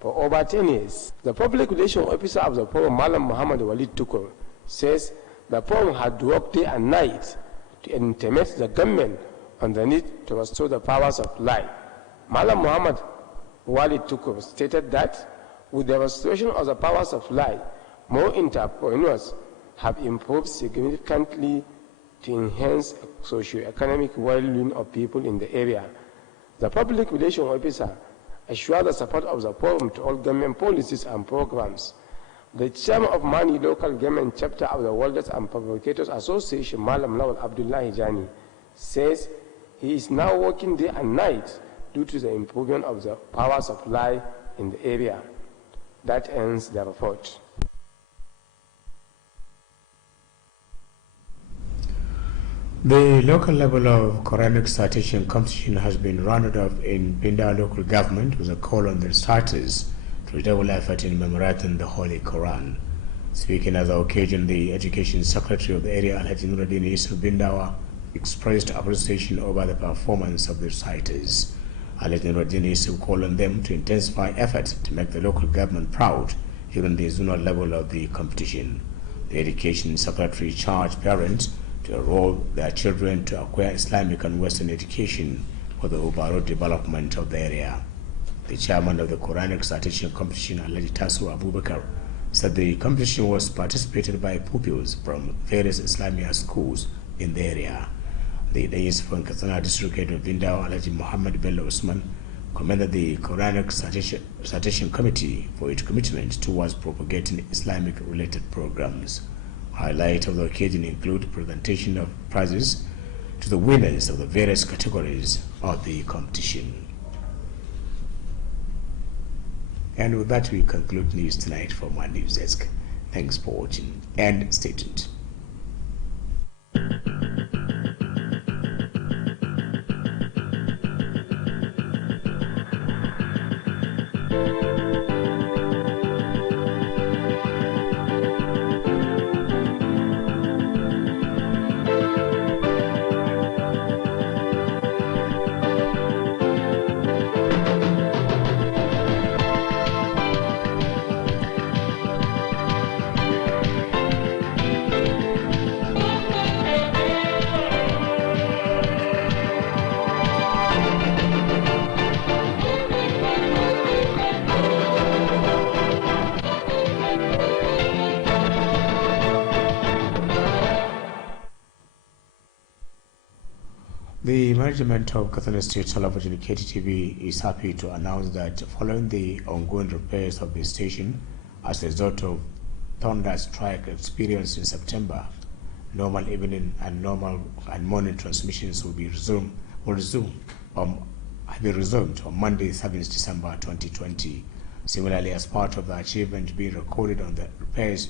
for over 10 years. The public relations officer of the forum, Malam Muhammad Walid Tukur, says the forum had worked day and night to intimate the government on the need to restore the power supply. Malam Muhammad Walid Tukur stated that with the restoration of the power supply, more entrepreneurs have improved significantly to enhance socio-economic well-being of people in the area. The public relations officer assured the support of the forum to all government policies and programs. The chairman of Mani local government chapter of the Welders and Fabricators Association, Malam Lawal Abdullahi Jani, says he is now working day and night due to the improvement of the power supply in the area. That ends the report. The local level of Quranic citation competition has been rounded up in Binda local government with a call on the reciters to redouble effort in memorizing the Holy Quran. Speaking at the occasion, the Education Secretary of the area, Alhaji Nuruddin Yusuf Bindawa, expressed appreciation over the performance of the reciters. Alhaji Nuruddin Yusuf called on them to intensify effort to make the local government proud during the zonal level of the competition. The Education Secretary charged parents to enroll their children to acquire Islamic and Western education for the overall development of the area. The chairman of the Quranic citation competition, Alhaji Tasu Abubakar, said the competition was participated by pupils from various Islamic schools in the area. The Yusuf and Katsina District Head of Bindao, Alhaji Muhammad Bello Usman, commended the Quranic citation committee for its commitment towards propagating Islamic-related programs. Highlight of the occasion include presentation of prizes to the winners of the various categories of the competition. And with that, we conclude news tonight from our news desk. Thanks for watching and stay tuned. The management of Katsina State Television KTTV is happy to announce that following the ongoing repairs of the station as a result of thunder strike experienced in September, normal evening and morning transmissions will be resumed on Monday, 7th December 2020. Similarly, as part of the achievement being recorded on the repairs,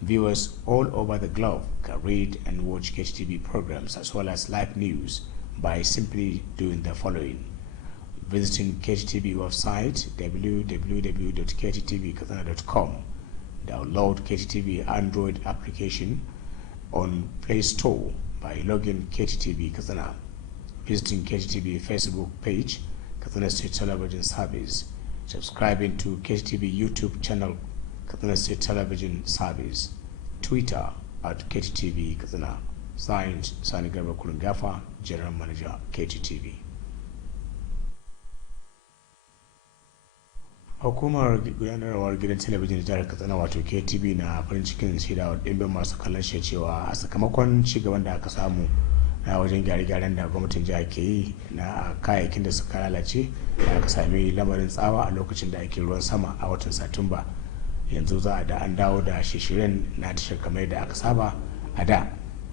viewers all over the globe can read and watch KTTV programs as well as live news by simply doing the following: visiting KTTV website www.kttvkatsina.com, download KTTV Android application on Play Store by logging KTTV Katsina, visiting KTTV Facebook page Katsina State Television Service, subscribing to KTTV YouTube channel Katsina State Television Service, Twitter at KTTV Katsina. Signed, Sani Garba Kulungafa, General Manager, KTTV. Hukumar gudanarwar gidan talabijin jihar Katsina wato KTV na farin cikin shaidawa ɗimbin masu kallon shi cewa a sakamakon cigaban da aka samu na wajen gyare-gyaren da gwamnatin jihar ke yi na kayayyakin da suka lalace da aka sami lamarin tsawa a lokacin da ake ruwan sama a watan Satumba. Yanzu za a da an dawo da shirye-shiryen na tashar kamar da aka saba a da,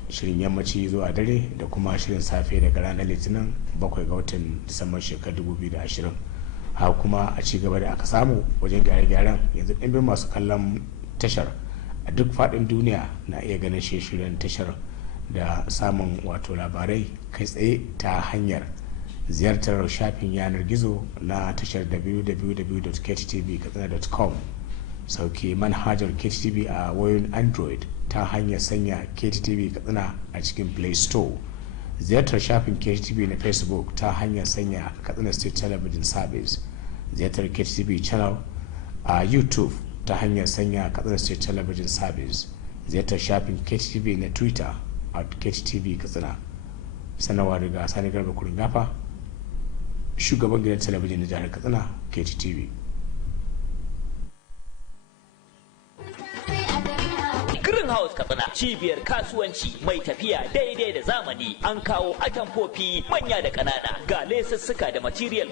shirin yammaci zuwa dare da kuma shirin safe daga ranar Litinin 7 ga watan Disambar shekarar 2020. Haka kuma a ci gaba da aka samu wajen gyare-gyaren, yanzu ɗimbin masu kallon tashar a duk faɗin duniya na iya ganin shirye-shiryen tashar da samun wato labarai kai tsaye ta hanyar ziyartar shafin yanar gizo na tashar www.kttvkatsina.com, sauke manhajar KTTV a wayoyin Android ta hanyar sanya KTTV Katsina a cikin Play Store, ziyartar shafin KTTV na Facebook ta hanyar sanya Katsina State Television Service, ziyartar KTTV channel a YouTube ta hanyar sanya Katsina State Television Service, ziyartar shafin KTTV na Twitter at KTTV Katsina. Sanarwa daga Sani Garba Kulungafa, shugaban gidan talabijin na jihar Katsina, KTTV. House Katsina, cibiyar kasuwanci mai tafiya daidai da zamani. An kawo atamfofi manya da ƙanana, ga lesussuka da material,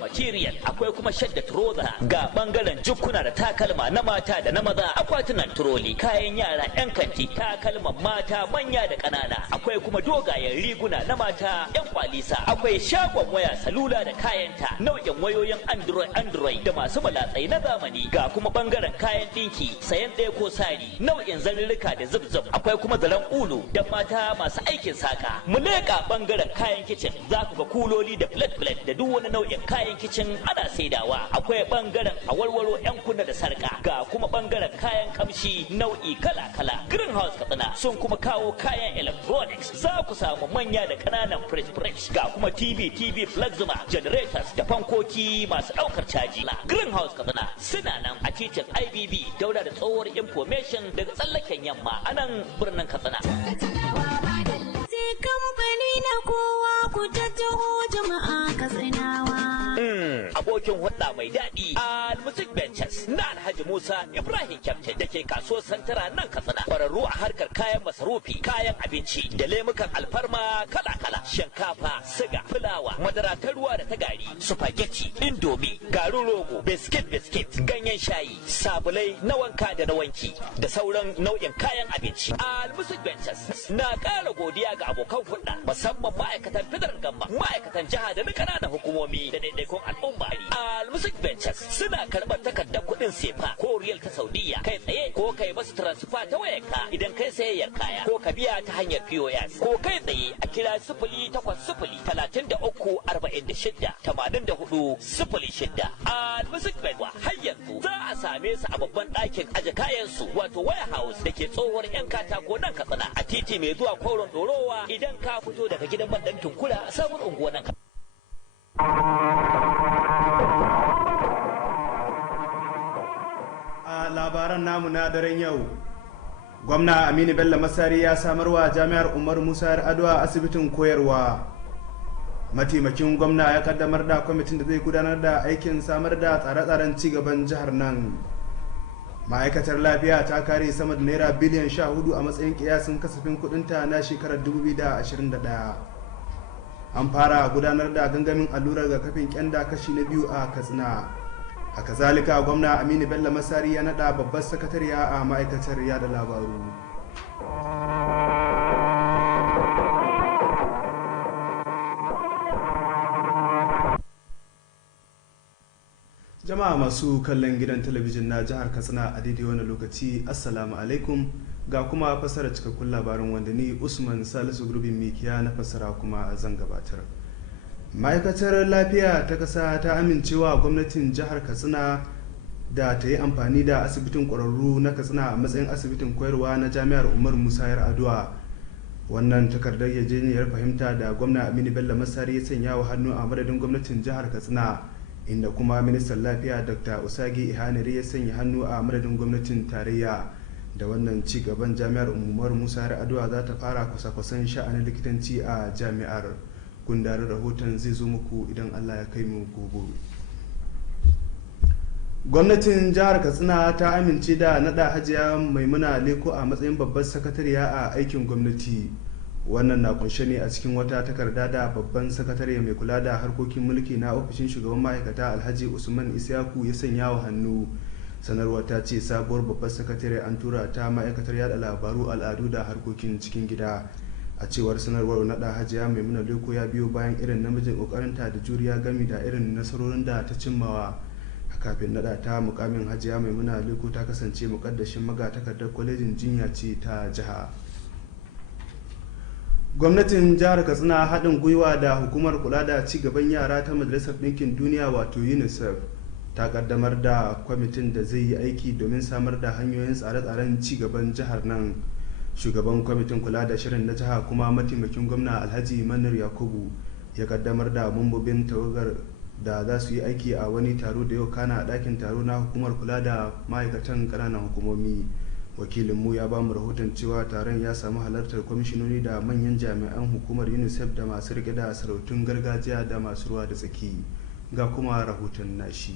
akwai kuma shadda trouser, ga bangaren jukkuna da takalma na mata da na maza, akwatunan turoli, kayan yara, yan kanti, takalman mata manya da ƙanana, akwai kuma dogayen riguna na mata, yan kwalisa, akwai shagon waya salula da kayanta, nau'in wayoyin Android da masu malatsai na zamani, ga kuma bangaren kayan dinki, sayan ɗaya ko sari, nau'in zarurruka da zub, akwai kuma zaren ulu da mata masu aikin saka. Mu leƙa bangaren kayan kicin, za ku ga kuloli da plate da duk wani nau'in kayan kicin ana saidawa. Akwai bangaren awarwaro, yan kunna da sarka, ga kuma bangaren kayan kamshi nau'i kala-kala. Greenhouse Katsina sun kuma kawo kayan electronics, za ku samu manya da ƙananan fridge, ga kuma TV plasma, generators da fankoki masu ɗaukar caji. Greenhouse Katsina suna nan a titin IBB daura da tsohuwar information daga tsallaken yamma a nan birnin Katsina. Kamfani na kowa ku tattaho jama'a Katsinawa. Abokin hulɗa mai daɗi a Music Ventures na Alhaji Musa Ibrahim Captain da ke kasuwar Santara nan Katsina. Kwararru a harkar kayan masarufi, kayan abinci da lemukan alfarma kala-kala, shinkafa, siga, fulawa, madara ta ruwa da ta gari, spaghetti, indomi, garin rogo, biskit, ganyen shayi, sabulai na wanka da na wanki da sauran nau'in kayan abinci. A Music Ventures na ƙara godiya ga abokan hulɗa, musamman ma'aikatan fidar gamba, ma'aikatan jiha da na ƙananan hukumomi da daidaikun al'umma. A Music Ventures suna karɓar takardar kuɗin sefa ko riyal ta Saudiya kai tsaye, ko kai masu transfer ta wayarka idan kai sayayyar kaya, ko ka biya ta hanyar POS, ko kai tsaye a kira 0800-33-46-84-06. A Music Ventures har yanzu za a same su a babban ɗakin aje kayan su wato warehouse da ke tsohuwar 'yan katako nan Katsina a titi mai zuwa Koron Dorowa idan ka fito daga gidan bandan Tunkura sabon unguwar nan. A labaran namu na daren yau, gwamna Aminu Bello Masari ya samarwa jami'ar Umar Musa Yar'adua asibitin koyarwa. Mataimakin gwamna ya kaddamar da kwamitin da zai gudanar da aikin samar da tsare-tsaren cigaban jihar nan. Ma'aikatar lafiya ta kare sama da naira biliyan 14 a matsayin kiyasin kasafin kudinta na shekarar 2021. an fara gudanar da gangamin allurar rigakafin kyanda kashi na 2 a Katsina. A kazalika gwamna Aminu Bello Masari ya nada babbar sakatariya a ma'aikatar yada labaru. Jama'a masu kallon gidan talabijin na jihar Katsina a daidai wani lokaci, assalamu alaikum, ga kuma fasara cikakkun labarin wanda ni Usman Salisu Gurbin Mikiya na fasara kuma zan gabatar. Ma'aikatar lafiya ta kasa ta amincewa gwamnatin jihar Katsina da ta yi amfani da asibitin ƙwararru na Katsina a matsayin asibitin koyarwa na jami'ar Umar Musa Yar'adua. Wannan takardar yarjejeniyar fahimta da gwamna Aminu Bello Masari ya sanya wa hannu a madadin gwamnatin jihar Katsina, inda kuma ministan lafiya Dr. Usagi Ihanire ya sanya hannu a madadin gwamnatin tarayya. Da wannan ci gaban jami'ar Umar Musa Yar'adua za ta fara kusa-kusan sha'anin likitanci a jami'ar. Gundarin rahoton zai zo muku idan Allah ya kai mu gobe. Gwamnatin jihar Katsina ta amince da nada Hajiya Maimuna Leko a matsayin babbar sakatariya a aikin gwamnati. Wannan na kunshe ne a cikin wata takarda da babban sakatare mai kula da harkokin mulki na ofishin shugaban ma'aikata Alhaji Usman Isyaku ya sanya wa hannu. Sanarwar ta ce sabuwar babbar sakatare an tura ta ma'aikatar yada labaru, al'adu da harkokin cikin gida. A cewar sanarwar, nada Hajiya Maimuna Leko ya biyo bayan irin namijin kokarinta da juriya gami da irin nasarorin da ta cimmawa. Kafin nada ta mukamin, Hajiya Maimuna Leko ta kasance mukaddashin magatakardar kwalejin jinya ce ta jiha. Gwamnatin jihar Katsina haɗin gwiwa da hukumar kula da ci gaban yara ta Majalisar Ɗinkin Duniya wato UNICEF ta kaddamar da kwamitin da zai yi aiki domin samar da hanyoyin tsare-tsaren ci gaban jihar nan. Shugaban kwamitin kula da shirin na jiha kuma mataimakin gwamna Alhaji Manir Yakubu ya kaddamar da mambobin tawagar da za su yi aiki a wani taro da yau kana a ɗakin taro na hukumar kula da ma'aikatan ƙananan hukumomi. Wakilinmu ya ba mu rahoton cewa taron ya samu halartar kwamishinoni da manyan jami'an hukumar UNICEF da masu rike da sarautun gargajiya da masu ruwa da tsaki. Ga kuma rahoton nashi.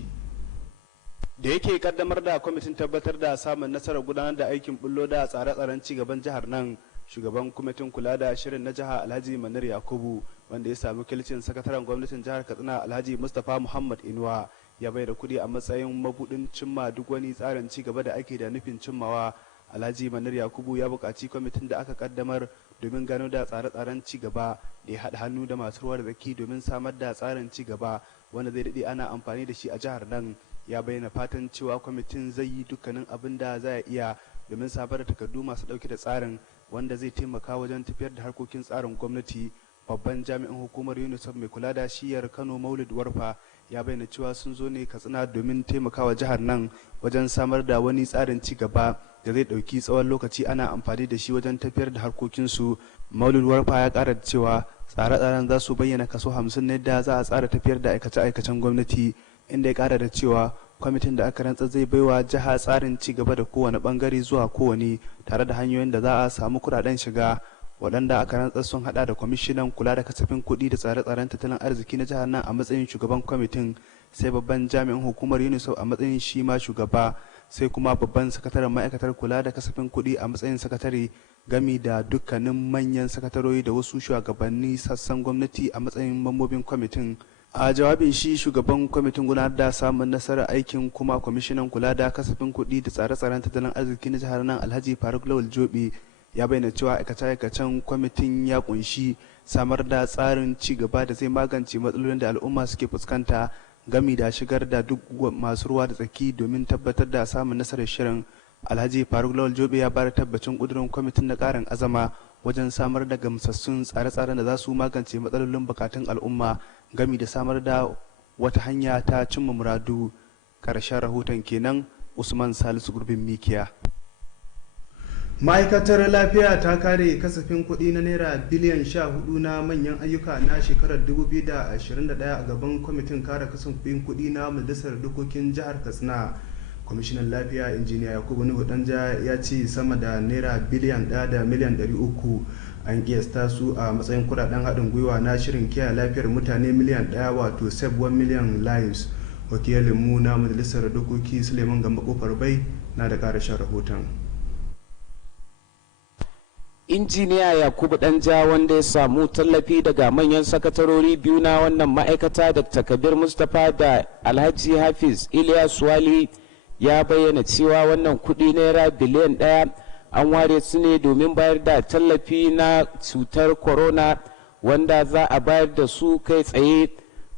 Da yake kaddamar da kwamitin tabbatar da samun nasarar gudanar da aikin bullo da tsare-tsaren cigaban jihar nan, shugaban kwamitin kula da shirin na jiha Alhaji Manir Yakubu, wanda ya sami kilcin sakataren gwamnatin jihar Katsina Alhaji Mustapha Muhammad Inuwa, ya bai da kuɗi a matsayin mabudin cimma duk wani tsarin cigaba da ake da nufin cimmawa. Alhaji Manir Yakubu ya buƙaci kwamitin da aka kaddamar domin gano da tsare-tsaren cigaba da ya haɗa hannu da masu ruwa da tsaki domin samar da tsarin cigaba wanda zai daɗe ana amfani da shi a jihar nan. Ya bayyana fatan cewa kwamitin zai yi dukkanin abin da za a iya domin samar da takardu masu ɗauke da tsarin wanda zai taimaka wajen tafiyar da harkokin tsarin gwamnati. Babban jami'in hukumar UNICEF mai kula da shiyar Kano Maulid Warfa ya bayyana cewa sun zo ne Katsina domin taimakawa jihar nan wajen samar da wani tsarin ci gaba da zai ɗauki tsawon lokaci ana amfani da shi wajen tafiyar da harkokinsu. Maulid Warfa ya ƙara da cewa tsare-tsaren za su bayyana kaso 50 ne da za a tsara tafiyar da aikace-aikacen gwamnati, inda ya ƙara da cewa kwamitin da aka rantsa zai baiwa jiha tsarin ci gaba da kowane bangare zuwa kowane, tare da hanyoyin da za a samu kuɗaɗen shiga. Waɗanda aka rantsar sun hada da kwamishinan kula da kasafin kuɗi da tsare-tsaren tattalin arziki na jihar nan a matsayin shugaban kwamitin, sai babban jami'in hukumar UNICEF a matsayin shi ma shugaba, sai kuma babban sakataren ma'aikatar kula da kasafin kuɗi a matsayin sakatare, gami da dukkanin manyan sakatarori da wasu shugabanni sassan gwamnati a matsayin mambobin kwamitin. A jawabin shi, shugaban kwamitin gudanar da samun nasarar aikin kuma kwamishinan kula da kasafin kuɗi da tsare-tsaren tattalin arziki na jihar nan Alhaji Faruk Lawal Jobe ya bayyana cewa aikace-aikacen kwamitin ya kunshi samar da tsarin ci gaba da zai magance matsalolin da al'umma suke fuskanta, gami da shigar da duk masu ruwa da tsaki domin tabbatar da samun nasarar shirin. Alhaji Faruk Lawal Jobe ya bada tabbacin kudurin kwamitin na karin azama wajen samar da gamsassun tsare-tsaren da za su magance matsalolin bukatun al'umma, gami da samar da wata hanya ta cimma muradu. Karshen rahoton kenan. Usman Salisu Gurbin Mikiya. Ma'aikatar lafiya ta kare kasafin kuɗi na naira biliyan 14 na manyan ayyuka na shekarar 2021 a gaban kwamitin kare kasafin kuɗi na majalisar dokokin jihar Katsina. Kwamishinan lafiya injiniya Yakubu Nuhu Danja ya ce sama da naira biliyan 1 da miliyan 300 an kiyasta su a matsayin kudaden haɗin gwiwa na shirin kiyaye lafiyar mutane miliyan 1 wato save 1 million lives. Wakilinmu na majalisar dokoki Suleiman Gamba Kofar Bai na da ƙarashin rahoton. injiniya Yakubu Danja wanda ya samu tallafi daga manyan sakatarori biyu na wannan ma'aikata Dr. Kabir Mustapha da Alhaji Hafiz Ilyas Wali ya bayyana cewa wannan kuɗi naira biliyan 1 an ware su ne domin bayar da tallafi na cutar corona wanda za a bayar da su kai tsaye.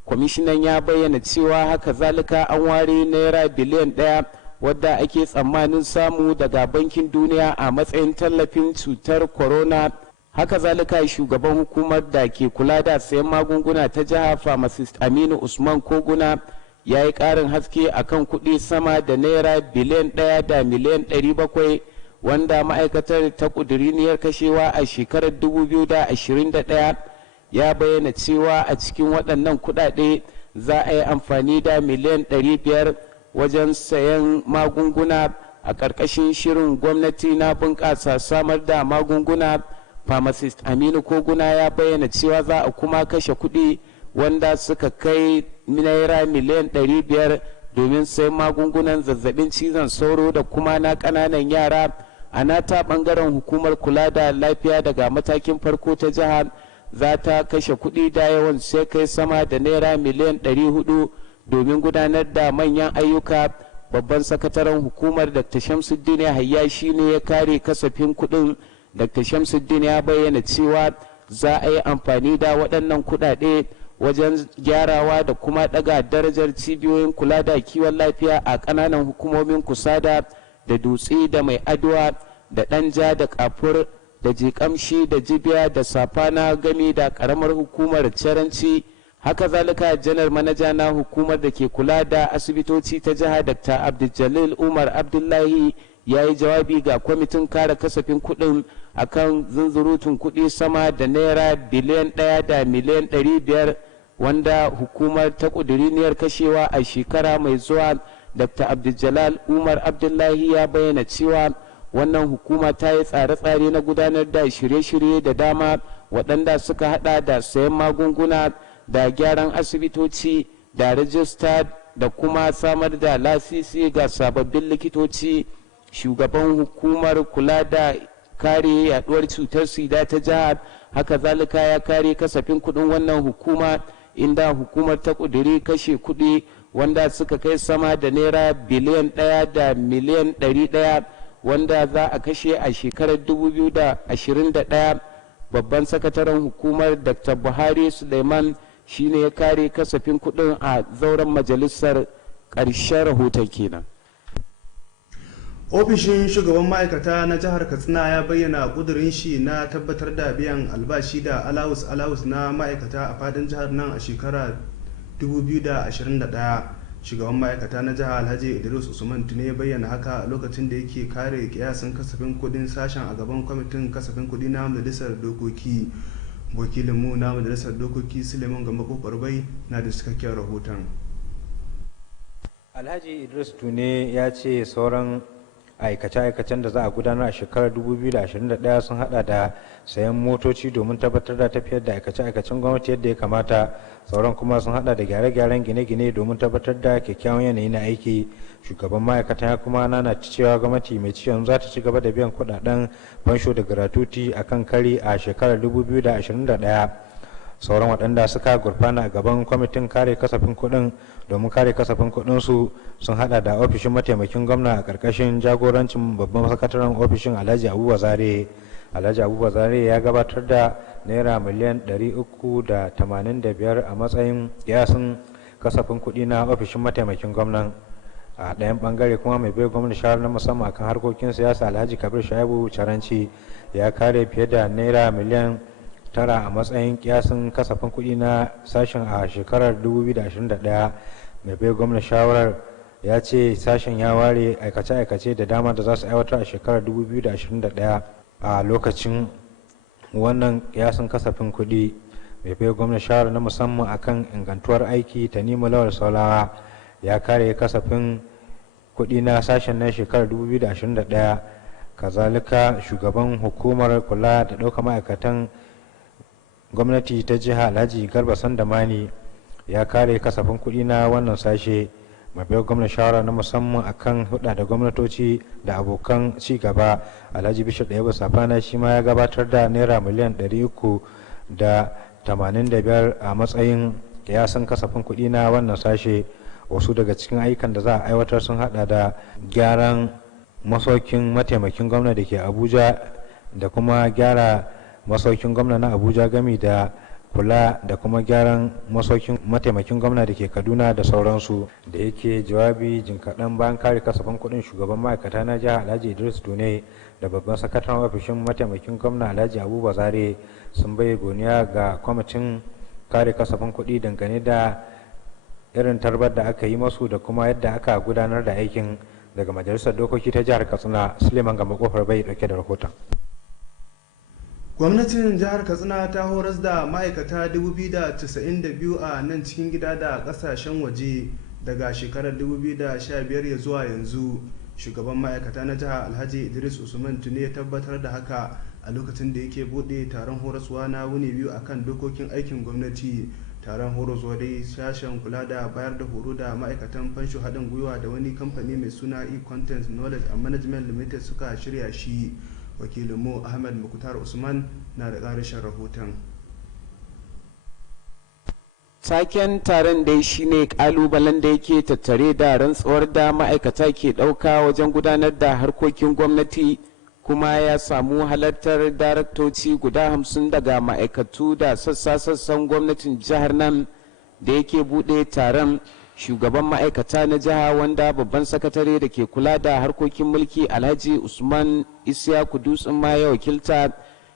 Kwamishinan ya bayyana cewa haka zalika an ware naira biliyan 1 wadda ake tsammanin samu daga bankin duniya a matsayin tallafin cutar corona. Haka zalika shugaban hukumar da ke kula da sayan magunguna ta jiha pharmacist Aminu Usman Koguna ya yi ƙarin haske akan kuɗi sama da naira biliyan 1 da miliyan 700 wanda ma'aikatar ta ƙuduriniyar kashewa a shekarar 2021. Ya bayyana cewa a cikin waɗannan kuɗaɗe za a yi amfani da miliyan 500 wajen sayan magunguna a ƙarƙashin shirin gwamnati na bunƙasa samar da magunguna. Pharmacist Aminu Koguna ya bayyana cewa za a kuma kashe kuɗi wanda suka kai naira miliyan 500 domin sayan magungunan zazzabin cizon sauro da kuma na ƙananan yara. A nata ɓangaren hukumar kula da lafiya daga matakin farko ta jiha za ta kashe kuɗi da yawan sai kai sama da naira miliyan 400 domin gudanar da manyan ayyuka. Babban sakataren hukumar Dr. Shamsuddin Yahaya shi ne ya kare kasafin kuɗin. Dr. Shamsuddin ya bayyana cewa za a yi amfani da waɗannan kuɗaɗe wajen gyarawa da kuma ɗaga darajar cibiyoyin kula da kiwon lafiya a ƙananan hukumomin Kusada da Dutse da Mai Adowa da Ɗanja da Kafur da Jikamshi da Jibiya da Safana gami da ƙaramar hukumar Caranci. Haka zalika janar manaja na hukumar da ke kula da asibitoci ta jiha Dr. Abdul Umar Abdullahi ya yi jawabi ga kwamitin kare kasafin kuɗin akan zunzurutun kuɗi sama da naira biliyan 1 da miliyan 500 wanda hukumar ta ƙuduriniyar kashewa a shekara mai zuwa. Dr. Abdul Umar Abdullahi ya bayyana cewa wannan hukuma ta yi tsare-tsare na gudanar da shirye-shirye da dama waɗanda suka hada da sayan magunguna da gyaran asibitoci da rajista da kuma samar da lasisi ga sababbin likitoci. Shugaban hukumar kula da kare yaduwar cutar sida ta jihar haka zalika ya kare kasafin kuɗin wannan hukuma inda hukumar ta ƙudiri kashe kuɗi wanda suka kai sama da naira biliyan 1 da miliyan 100 wanda za a kashe a shekarar 2021. Babban sakataren hukumar Dr. Buhari Suleiman shine ya kare kasafin kuɗin a zauren majalisar. Ƙarshen rahoton kenan. Ofishin shugaban ma'aikata na jihar Katsina ya bayyana kudurin shi na tabbatar da biyan albashi da alawus na ma'aikata a fadin jihar nan a shekara 2021. Shugaban ma'aikata na jihar Alhaji Idris Usman tuni ya bayyana haka a lokacin da yake kare kiyasin kasafin kudin sashen a gaban kwamitin kasafin kudi na majalisar dokoki. Wakilinmu na majalisar dokoki Suleiman Gamba Kofarbai na da cikakken rahoton. Alhaji Idris Tune ya ce sauran aikace-aikacen da za a gudanar a shekarar 2021 sun hada da sayan motoci domin tabbatar da tafiyar da aikace-aikacen gwamnati yadda ya kamata. Sauran kuma sun hada da gyare-gyaren gine-gine domin tabbatar da kyakkyawan yanayi na aiki. Shugaban ma'aikatan ya kuma nana cewa gwamnati mai ci yanzu za ta ci gaba da biyan kudaden fansho da gratuity a kan kari a shekarar 2021. Sauran waɗanda suka gurfana a gaban kwamitin kare kasafin kuɗin domin kare kasafin kuɗin su sun hada da ofishin mataimakin gwamna a ƙarƙashin jagorancin babban sakataren ofishin Alhaji Abubuwa Zare. Alhaji Abubuwa Zare ya gabatar da naira miliyan 385 a matsayin yasin kasafin kuɗi na ofishin mataimakin gwamnan. A ɗayan ɓangare kuma mai bai gwamna shawar na musamman akan harkokin siyasa Alhaji Kabir Shaibu Caranci ya kare fiye da naira miliyan 9 a matsayin kiyasin kasafin kuɗi na sashen a shekarar 2021. Mai bai gwamna shawarar ya ce sashen ya ware aikace-aikace da dama da za su aiwatar a shekarar 2021 a lokacin wannan kiyasin kasafin kuɗi. Mai bai gwamna shawarar na musamman akan ingantuwar aiki ta nima lawar saulawa ya kare kasafin kuɗi na sashen na shekarar 2021. Kazalika shugaban hukumar kula da ɗaukar ma'aikatan gwamnati ta jiha Alhaji Garba Sandamani ya kare kasafin kuɗi na wannan sashe mai bayar gwamnan shawara na musamman akan hudda da gwamnatoci da abokan ci gaba Alhaji Bishop Ɗayaba Safana shi ma ya gabatar da naira miliyan 385 a matsayin kiyasan kasafin kuɗi na wannan sashe. Wasu daga cikin ayyukan da za a aiwatar sun hada da gyaran masaukin mataimakin gwamna da ke Abuja da kuma gyara masaukin gwamna na Abuja gami da kula da kuma gyaran masaukin mataimakin gwamna da ke Kaduna da sauransu. Da yake jawabi jin kaɗan bayan kare kasafin kuɗin, shugaban ma'aikata na jihar Alhaji Idris Dune da babban sakataren ofishin mataimakin gwamna Alhaji Abu Bazare sun bai goniya ga kwamitin kare kasafin kuɗi dangane da irin tarbar da aka yi masu da kuma yadda aka gudanar da aikin. Daga majalisar dokoki ta jihar Katsina, Suleiman Gamba Kofar bai dauke da rahoton. Gwamnatin jihar Katsina ta horas da ma'aikata 292 a nan cikin gida da kasashen waje daga shekarar 2015 ya zuwa yanzu. Shugaban ma'aikata na jihar Alhaji Idris Usman Tune ya tabbatar da haka a lokacin da yake bude taron horaswa na wuni biyu akan dokokin aikin gwamnati. Taron horaswa dai sashen kula da bayar da horo da ma'aikatan fansho haɗin gwiwa da wani kamfani mai suna e-content knowledge and management limited suka shirya shi. Wakilinmu Ahmed Mukhtar Usman na da ƙarishin rahoton. Taken taron dai shine kalubalen da yake tattare da rantsuwar da ma'aikata ke ɗauka wajen gudanar da harkokin gwamnati, kuma ya samu halartar daraktoci guda 50 daga ma'aikatu da sassan gwamnatin jihar nan. Da yake buɗe taron, shugaban ma'aikata na jiha wanda babban sakatare da ke kula da harkokin mulki Alhaji Usman Isiyaku Dutsen ma ya wakilta,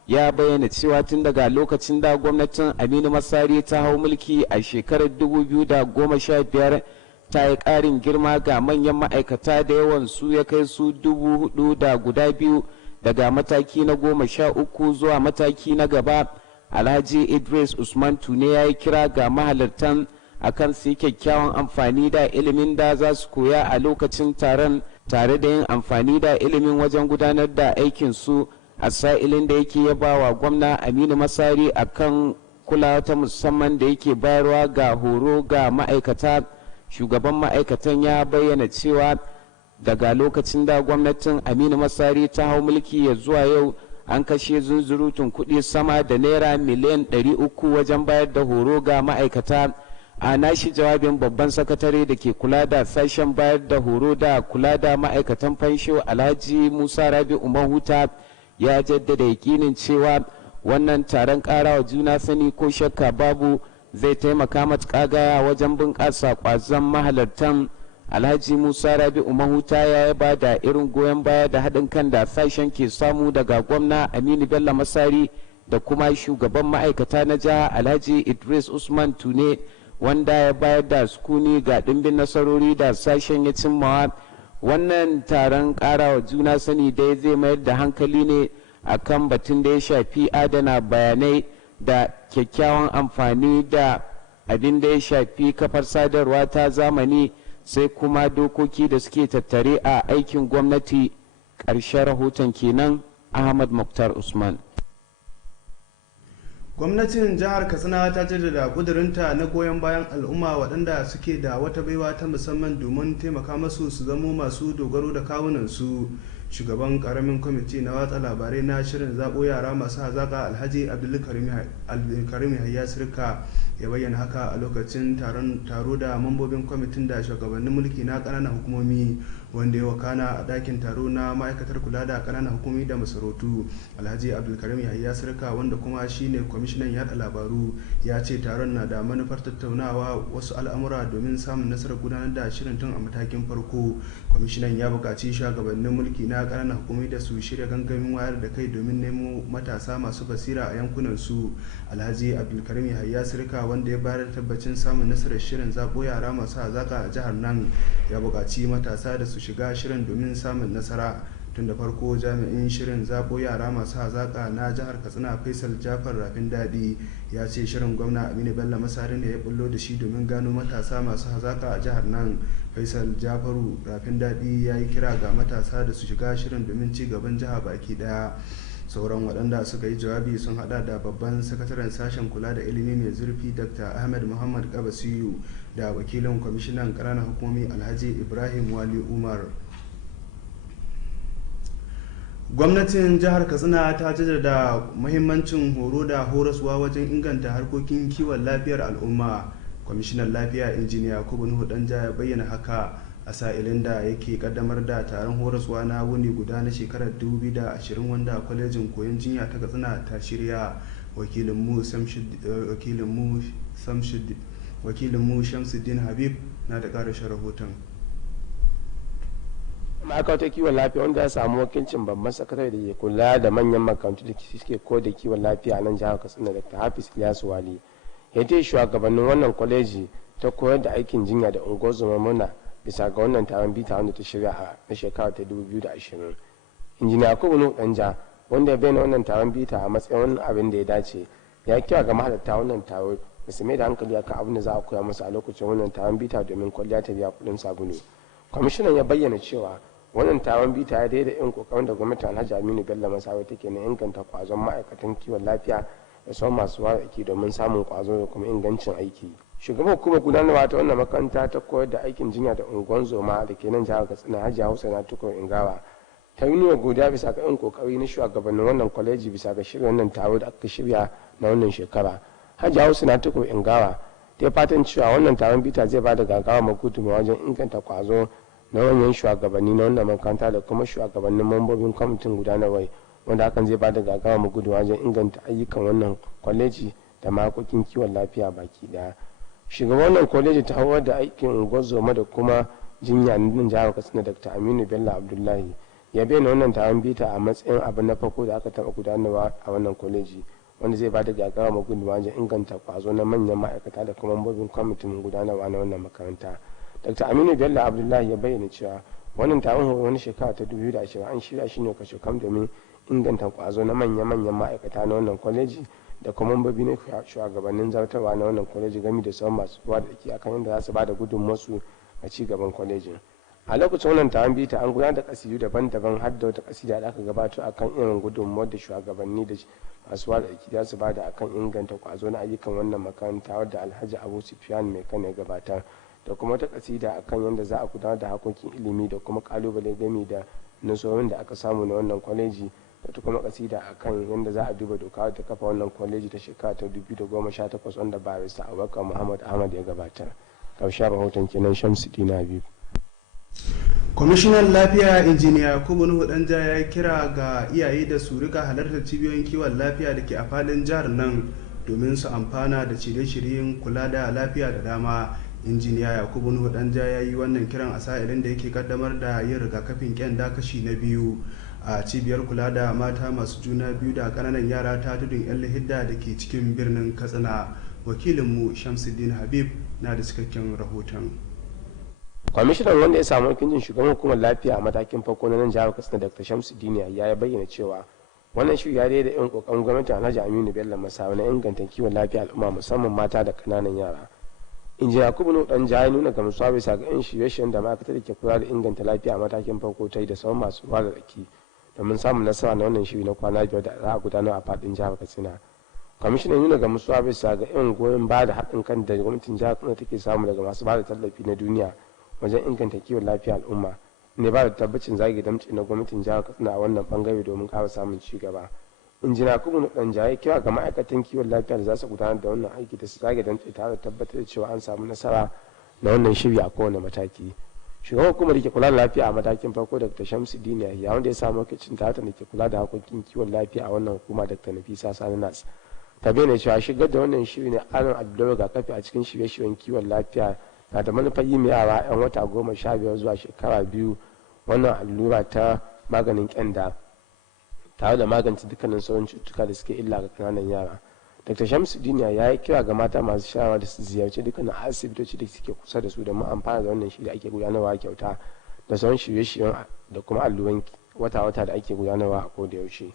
ya bayyana cewa tun daga lokacin da gwamnatin Aminu Masari ta hau mulki a shekarar 2015 ta yi ƙarin girma ga manyan ma'aikata da yawan su ya kai su 4,002 daga mataki na 13 zuwa mataki na gaba. Alhaji Idris Usman Tune ya yi kira ga mahalartan akan su yi kyakkyawan amfani da ilimin da za su koya a lokacin taron, tare da yin amfani da ilimin wajen gudanar da aikinsu. A sa'ilin da yake yaba wa gwamna Aminu Masari akan kulawa ta musamman da yake bayarwa ga horo ga ma'aikata, shugaban ma'aikatan ya bayyana cewa daga lokacin da gwamnatin Aminu Masari ta hau mulki ya zuwa yau an kashe zunzurutun kuɗi sama da naira miliyan 300 wajen bayar da horo ga ma'aikata. A nashi jawabin, babban sakatare da ke kula da sashen bayar da horo da kula da ma'aikatan fansho Alhaji Musa Rabi'u Mahuta ya jaddada yakinin cewa wannan taron ƙarawa juna sani ko shakka babu zai taimaka matuƙa gaya wajen bunƙasa ƙwazon mahalartan. Alhaji Musa Rabi'u Mahuta ya yaba da irin goyon baya da haɗin kan da sashen ke samu daga gwamna Aminu Bello Masari da kuma shugaban ma'aikata na jiha Alhaji Idris Usman Tune, wanda ya bayar da sukuni ga ɗimbin nasarori da sashen ya cimmawa. Wannan taron ƙarawa juna sani dai zai mayar da hankali ne akan batun da ya shafi adana bayanai da kyakkyawan amfani da abin da ya shafi kafar sadarwa ta zamani, sai kuma dokoki da suke tattare a aikin gwamnati. Ƙarshen rahoton kenan. Ahmad Mukhtar Usman. Gwamnatin jihar Katsina ta jaddada kudurinta na goyon bayan al'umma waɗanda suke da wata baiwa ta musamman domin taimaka masu su zamo masu dogaro da kawunansu. Shugaban karamin kwamiti na watsa labarai na shirin zaɓo yara masu hazaƙa Alhaji Abdulkarim Hayya Sirka ya bayyana haka a lokacin taro da mambobin kwamitin da shugabannin mulki na ƙananan hukumomi wanda ya wakana a ɗakin taro na ma'aikatar kula da ƙananan hukumomi da masarautu. Alhaji Abdulkarim Hayya Sirka, wanda kuma shine kwamishinan yaɗa labaru, ya ce taron na da manufar tattaunawa wasu al'amura domin samun nasarar gudanar da shirin tun a matakin farko. Kwamishinan ya buƙaci shugabannin mulki na ƙananan hukumomi da su shirya gangamin wayar da kai domin nemo matasa masu basira a yankunan su. Alhaji Abdulkarim Hayya Sirka, wanda ya bayar da tabbacin samun nasarar shirin zaɓo yara masu hazaƙa a jihar nan, ya buƙaci matasa da su shiga shirin domin samun nasara. Tun da farko jami'in shirin zaɓo yara masu hazaƙa na jihar Katsina Faisal Jafar Rafin Daɗi ya ce shirin gwamna Aminu Bello Masari ne ya bullo da shi domin gano matasa masu hazaƙa a jihar nan. Faisal Jafaru Rafin Daɗi ya yi kira ga matasa da su shiga shirin domin ci gaban jiha baki ɗaya. sauran waɗanda suka yi jawabi sun hada da babban sakataren sashen kula da ilimi mai zurfi Dr. Ahmed Muhammad Kabasiyu da wakilin kwamishinan ƙananan hukumomi Alhaji Ibrahim Wali Umar. Gwamnatin jihar Katsina ta jaddada muhimmancin horo da horaswa wajen inganta harkokin kiwon lafiyar al'umma. Kwamishinan lafiya injiniya Yakubu Nuhu Danja ya bayyana haka a sa'ilin da yake kaddamar da taron horaswa na wuni guda na shekarar 2020 wanda kwalejin koyon jinya ta Katsina ta shirya. Wakilinmu Shamsuddin Habib na da ƙarashin rahoton. ma'aikatar kiwon lafiya wanda ya samu wakilcin babban sakatare da ke kula da manyan makarantu da suke koyar da kiwon lafiya a nan jihar Katsina Dr. Hafiz Ilyasu Wali ya ce shugabannin wannan kwaleji ta koyar da aikin jinya da ungozoma murna bisa ga wannan taron bita wanda ta shirya a na shekara ta 2020. Injiniya Yakubu Nuhu Danja wanda ya bayyana wannan taron bita a matsayin wannan abin da ya dace ya kira ga mahalarta wannan taro da su mai da hankali akan abin da za a koya musu a lokacin wannan taron bita domin kwalliya ta biya kuɗin sabulu. Kwamishinan ya bayyana cewa wannan taron bita ya daida yin kokarin da gwamnatin Alhaji Aminu Bello Masawa take na inganta kwazon ma'aikatan kiwon lafiya da sauran masu aiki domin samun kwazo da kuma ingancin aiki. Shugaban hukumar gudanarwa ta wannan makaranta ta koyar da aikin jinya da unguwan zoma da ke nan jihar Katsina Hajiya Hussaina Tukur Ingawa ta yi nuna godiya bisa ga yin kokari na shugabannin wannan kwaleji bisa ga shirya wannan taro da aka shirya na wannan shekara. Hajiya Hussaina Tukur Ingawa ta fatan cewa wannan taron bita zai ba da gagawa gudunmawa wajen inganta kwazo na manyan shugabanni na wannan makaranta da kuma shugabannin mambobin kwamitin gudanarwa wanda hakan zai ba da gagawa gudunmawa wajen inganta ayyukan wannan kwaleji da makokin kiwon lafiya baki daya. Shugaban wannan kwaleji ta hawar da aikin ungozoma da kuma jinya na jihar Katsina Dr. Aminu Bello Abdullahi ya bayyana wannan taron bita a matsayin abu na farko da aka taɓa gudanarwa a wannan kwaleji wanda zai ba da gagawa gudunmawa wajen inganta kwazo na manyan ma'aikata da kuma mambobin kwamitin gudanarwa na wannan makaranta. Dr. Aminu Bello Abdullahi ya bayyana cewa wannan taron horo wani shekara ta 2020 an shirya shi ne kashokam domin inganta kwazo na manyan ma'aikata na wannan kwaleji da kuma mambobi na shugabannin zartarwa na wannan kwaleji gami da sauran masu ruwa da tsaki akan yadda za su ba da gudunmawarsu a ci gaban kwalejin. A lokacin wannan taron bita an gudanar da kasidu daban-daban har da wata kasida da aka gabatar akan irin gudunmawar da shugabanni da masu ruwa da tsaki za su ba da akan inganta kwazo na ayyukan wannan makaranta wadda Alhaji Abu Sufyan mai kane gabatar. Da kuma wata kasida akan yadda za a gudanar da harkokin ilimi da kuma kalubale game da nasarorin da aka samu na wannan kwaleji da ta kuma kasida akan yadda za a duba doka da kafa wannan kwaleji ta shekara ta 2018 wanda barista Abubakar Muhammad Ahmad ya gabatar. Karshen rahoton kenan Shamsuddin Habib. Kwamishinan lafiya injiniya Yakubu Nuhu Danja ya kira ga iyaye da su rika halartar cibiyoyin kiwon lafiya da ke a fadin jihar nan domin su amfana da shirye-shiryen kula da lafiya da dama. Injiniya Yakubu Nuhu Danja ya yi wannan kiran a sa'ilin da yake kaddamar da yin rigakafin kyanda kashi na biyu a cibiyar kula da mata masu juna biyu da kananan yara ta tudun yan lahidda da ke cikin birnin Katsina. Wakilinmu Shamsuddin Habib na da cikakken rahoton. Kwamishinan wanda ya samu wakilcin shugaban hukumar lafiya a matakin farko na nan jihar Katsina Dr. Shamsuddin ya bayyana cewa wannan shiri ya daidai yin kokarin gwamnatin Alhaji Aminu Bello Masawa na inganta kiwon lafiya al'umma musamman mata da kananan yara. Injiniya Yakubu Nuhu Danja ya nuna gamsuwa bisa ga yan shirye-shiryen da ma'aikatar da ke kula da inganta lafiya a matakin farko ta yi da sauran masu ruwa da tsaki domin samun nasara na wannan shiri na kwana biyar da za a gudanar a faɗin jihar Katsina. Kwamishinan nuna gamsuwa bisa ga irin goyon ba da haɗin kan da gwamnatin jihar Katsina take samu daga masu ba da tallafi na duniya wajen inganta kiwon lafiya al'umma ne ba da tabbacin zage damce na gwamnatin jihar Katsina a wannan bangare domin ƙara samun ci gaba. Injiniya Yakubu Nuhu Danja ya kira ga ma'aikatan kiwon lafiya da za su gudanar da wannan aiki da su zage damce tare da tabbatar da cewa an samu nasara na wannan shiri a kowane mataki. Shugaban hukumar da ke kula da lafiya a matakin farko Dr. Shamsuddin ya wanda ya samu wakilcin tare da ke kula da harkokin kiwon lafiya a wannan hukuma Dr. Nafisa Sani Nas ta bayyana cewa shigar da wannan shiri ne ƙarin allurar rigakafi a cikin shirye-shiryen kiwon lafiya na da manufar yi mai yara 'yan wata 15 zuwa shekara 2 wannan allura ta maganin kyanda tare da magance dukkanin sauran cututtuka da suke illa ga kananan yara. Dr. Shamsuddin ya yi kira ga mata masu shayarwa da su ziyarci dukkanin asibitoci da suke kusa da su don amfana da wannan shiri ake gudanarwa kyauta da sauran shirye-shiryen da kuma alluran wata-wata da ake gudanarwa a koda yaushe.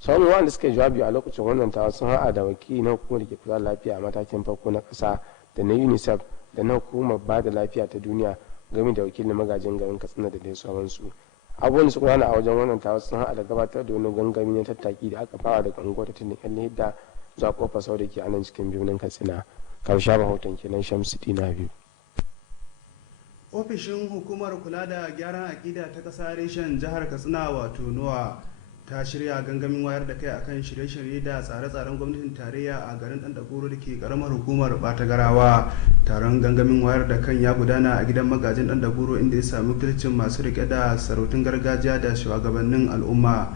Sauran wanda suka jawabi a lokacin wannan tawa sun haɗa da wakili na hukumar da ke kula da lafiya a matakin farko na ƙasa da na UNICEF da na hukumar ba da lafiya ta duniya game da wakilin magajin garin Katsina da dai sauransu. abubuwan su gudana a wajen wannan tawa sun haɗa da gabatar da wani gangami na tattaki da aka fara daga unguwar tunin yan hidda zuwa kofar sau da ke anan cikin birnin katsina. Karshen rahoton kenan Shamsuddin biyu. Ofishin hukumar kula da gyaran aƙida ta ƙasa reshen jihar Katsina wato NOA ta shirya gangamin wayar da kai akan shirye-shirye da tsare-tsaren gwamnatin tarayya a garin Dandagoro da ke karamar hukumar Batagarawa. Taron gangamin wayar da kan ya gudana a gidan magajin Dandagoro inda ya sami wakilcin masu rike da sarautun gargajiya da shugabannin al'umma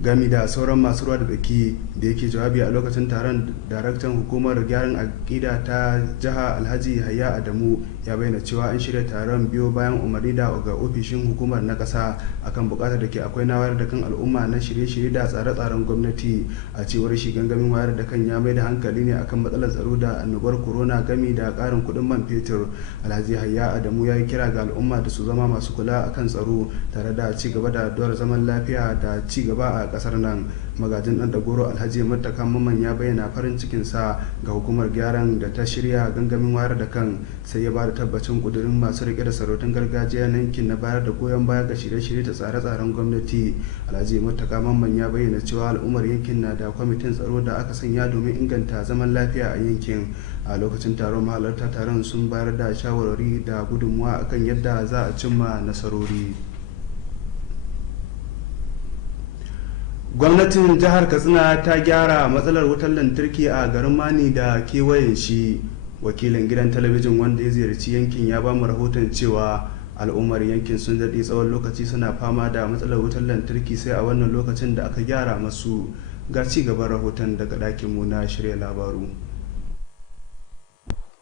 gami da sauran masu ruwa da tsaki. Da yake jawabi a lokacin taron, daraktan hukumar gyaran aƙida ta jiha Alhaji Hayya Adamu ya bayyana cewa an shirya taron biyo bayan umarni da ga ofishin hukumar na ƙasa akan buƙatar da ke akwai na wayar da kan al'umma na shirye-shirye da tsare-tsaren gwamnati. A cewar shi, gangamin wayar da kan ya mai da hankali ne akan matsalar tsaro da annobar corona gami da ƙarin kuɗin man fetur. Alhaji Hayya Adamu ya yi kira ga al'umma da su zama masu kula akan tsaro tare da ci gaba da addu'ar zaman lafiya da ci gaba a ƙasar nan. Magajin Dandagoro Alhaji Muttaka Mamman ya bayyana farin cikinsa ga hukumar gyaran da ta shirya gangamin wayar da kan, sai ya ba da tabbacin kudurin masu rike da sarautun gargajiya na yankin na bayar da goyon baya ga shirye-shirye da tsare-tsaren gwamnati. Alhaji Muttaka Mamman ya bayyana cewa al'ummar yankin na da kwamitin tsaro da aka sanya domin inganta zaman lafiya a yankin. A lokacin taron, mahalarta taron sun bayar da shawarwari da gudunmuwa akan yadda za a cimma nasarori. Gwamnatin jihar Katsina ta gyara matsalar wutar lantarki a garin Mani da kewayen shi. Wakilin gidan talabijin wanda ya ziyarci yankin ya ba mu rahoton cewa al'ummar yankin sun daɗe tsawon lokaci suna fama da matsalar wutar lantarki, sai a wannan lokacin da aka gyara masu. Ga ci gaban rahoton daga ɗakin mu na shirya labaru.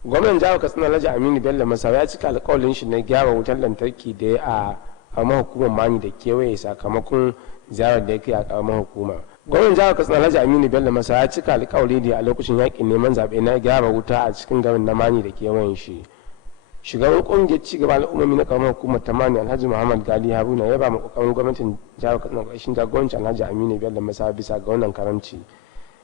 Gwamnan jihar Katsina Alhaji Aminu Bello Masau ya cika alƙawarin shi na gyara wutar lantarki da ya a hukumar Mani da kewaye sakamakon ziyarar da ya kai a karamar hukuma. Gwamnan jihar Katsina Alhaji Aminu Bello Masa ya cika alƙawari da a lokacin yakin neman zaɓe na gyara wuta a cikin garin na Mani da kewayen shi. Shugaban ƙungiyar cigaba al'ummomi na karamar hukumar ta Mani Alhaji Muhammad Gali Haruna ya ba mu ƙoƙarin gwamnatin jihar Katsina ƙarshen jagorancin Alhaji Aminu Bello Masa bisa ga wannan karamci.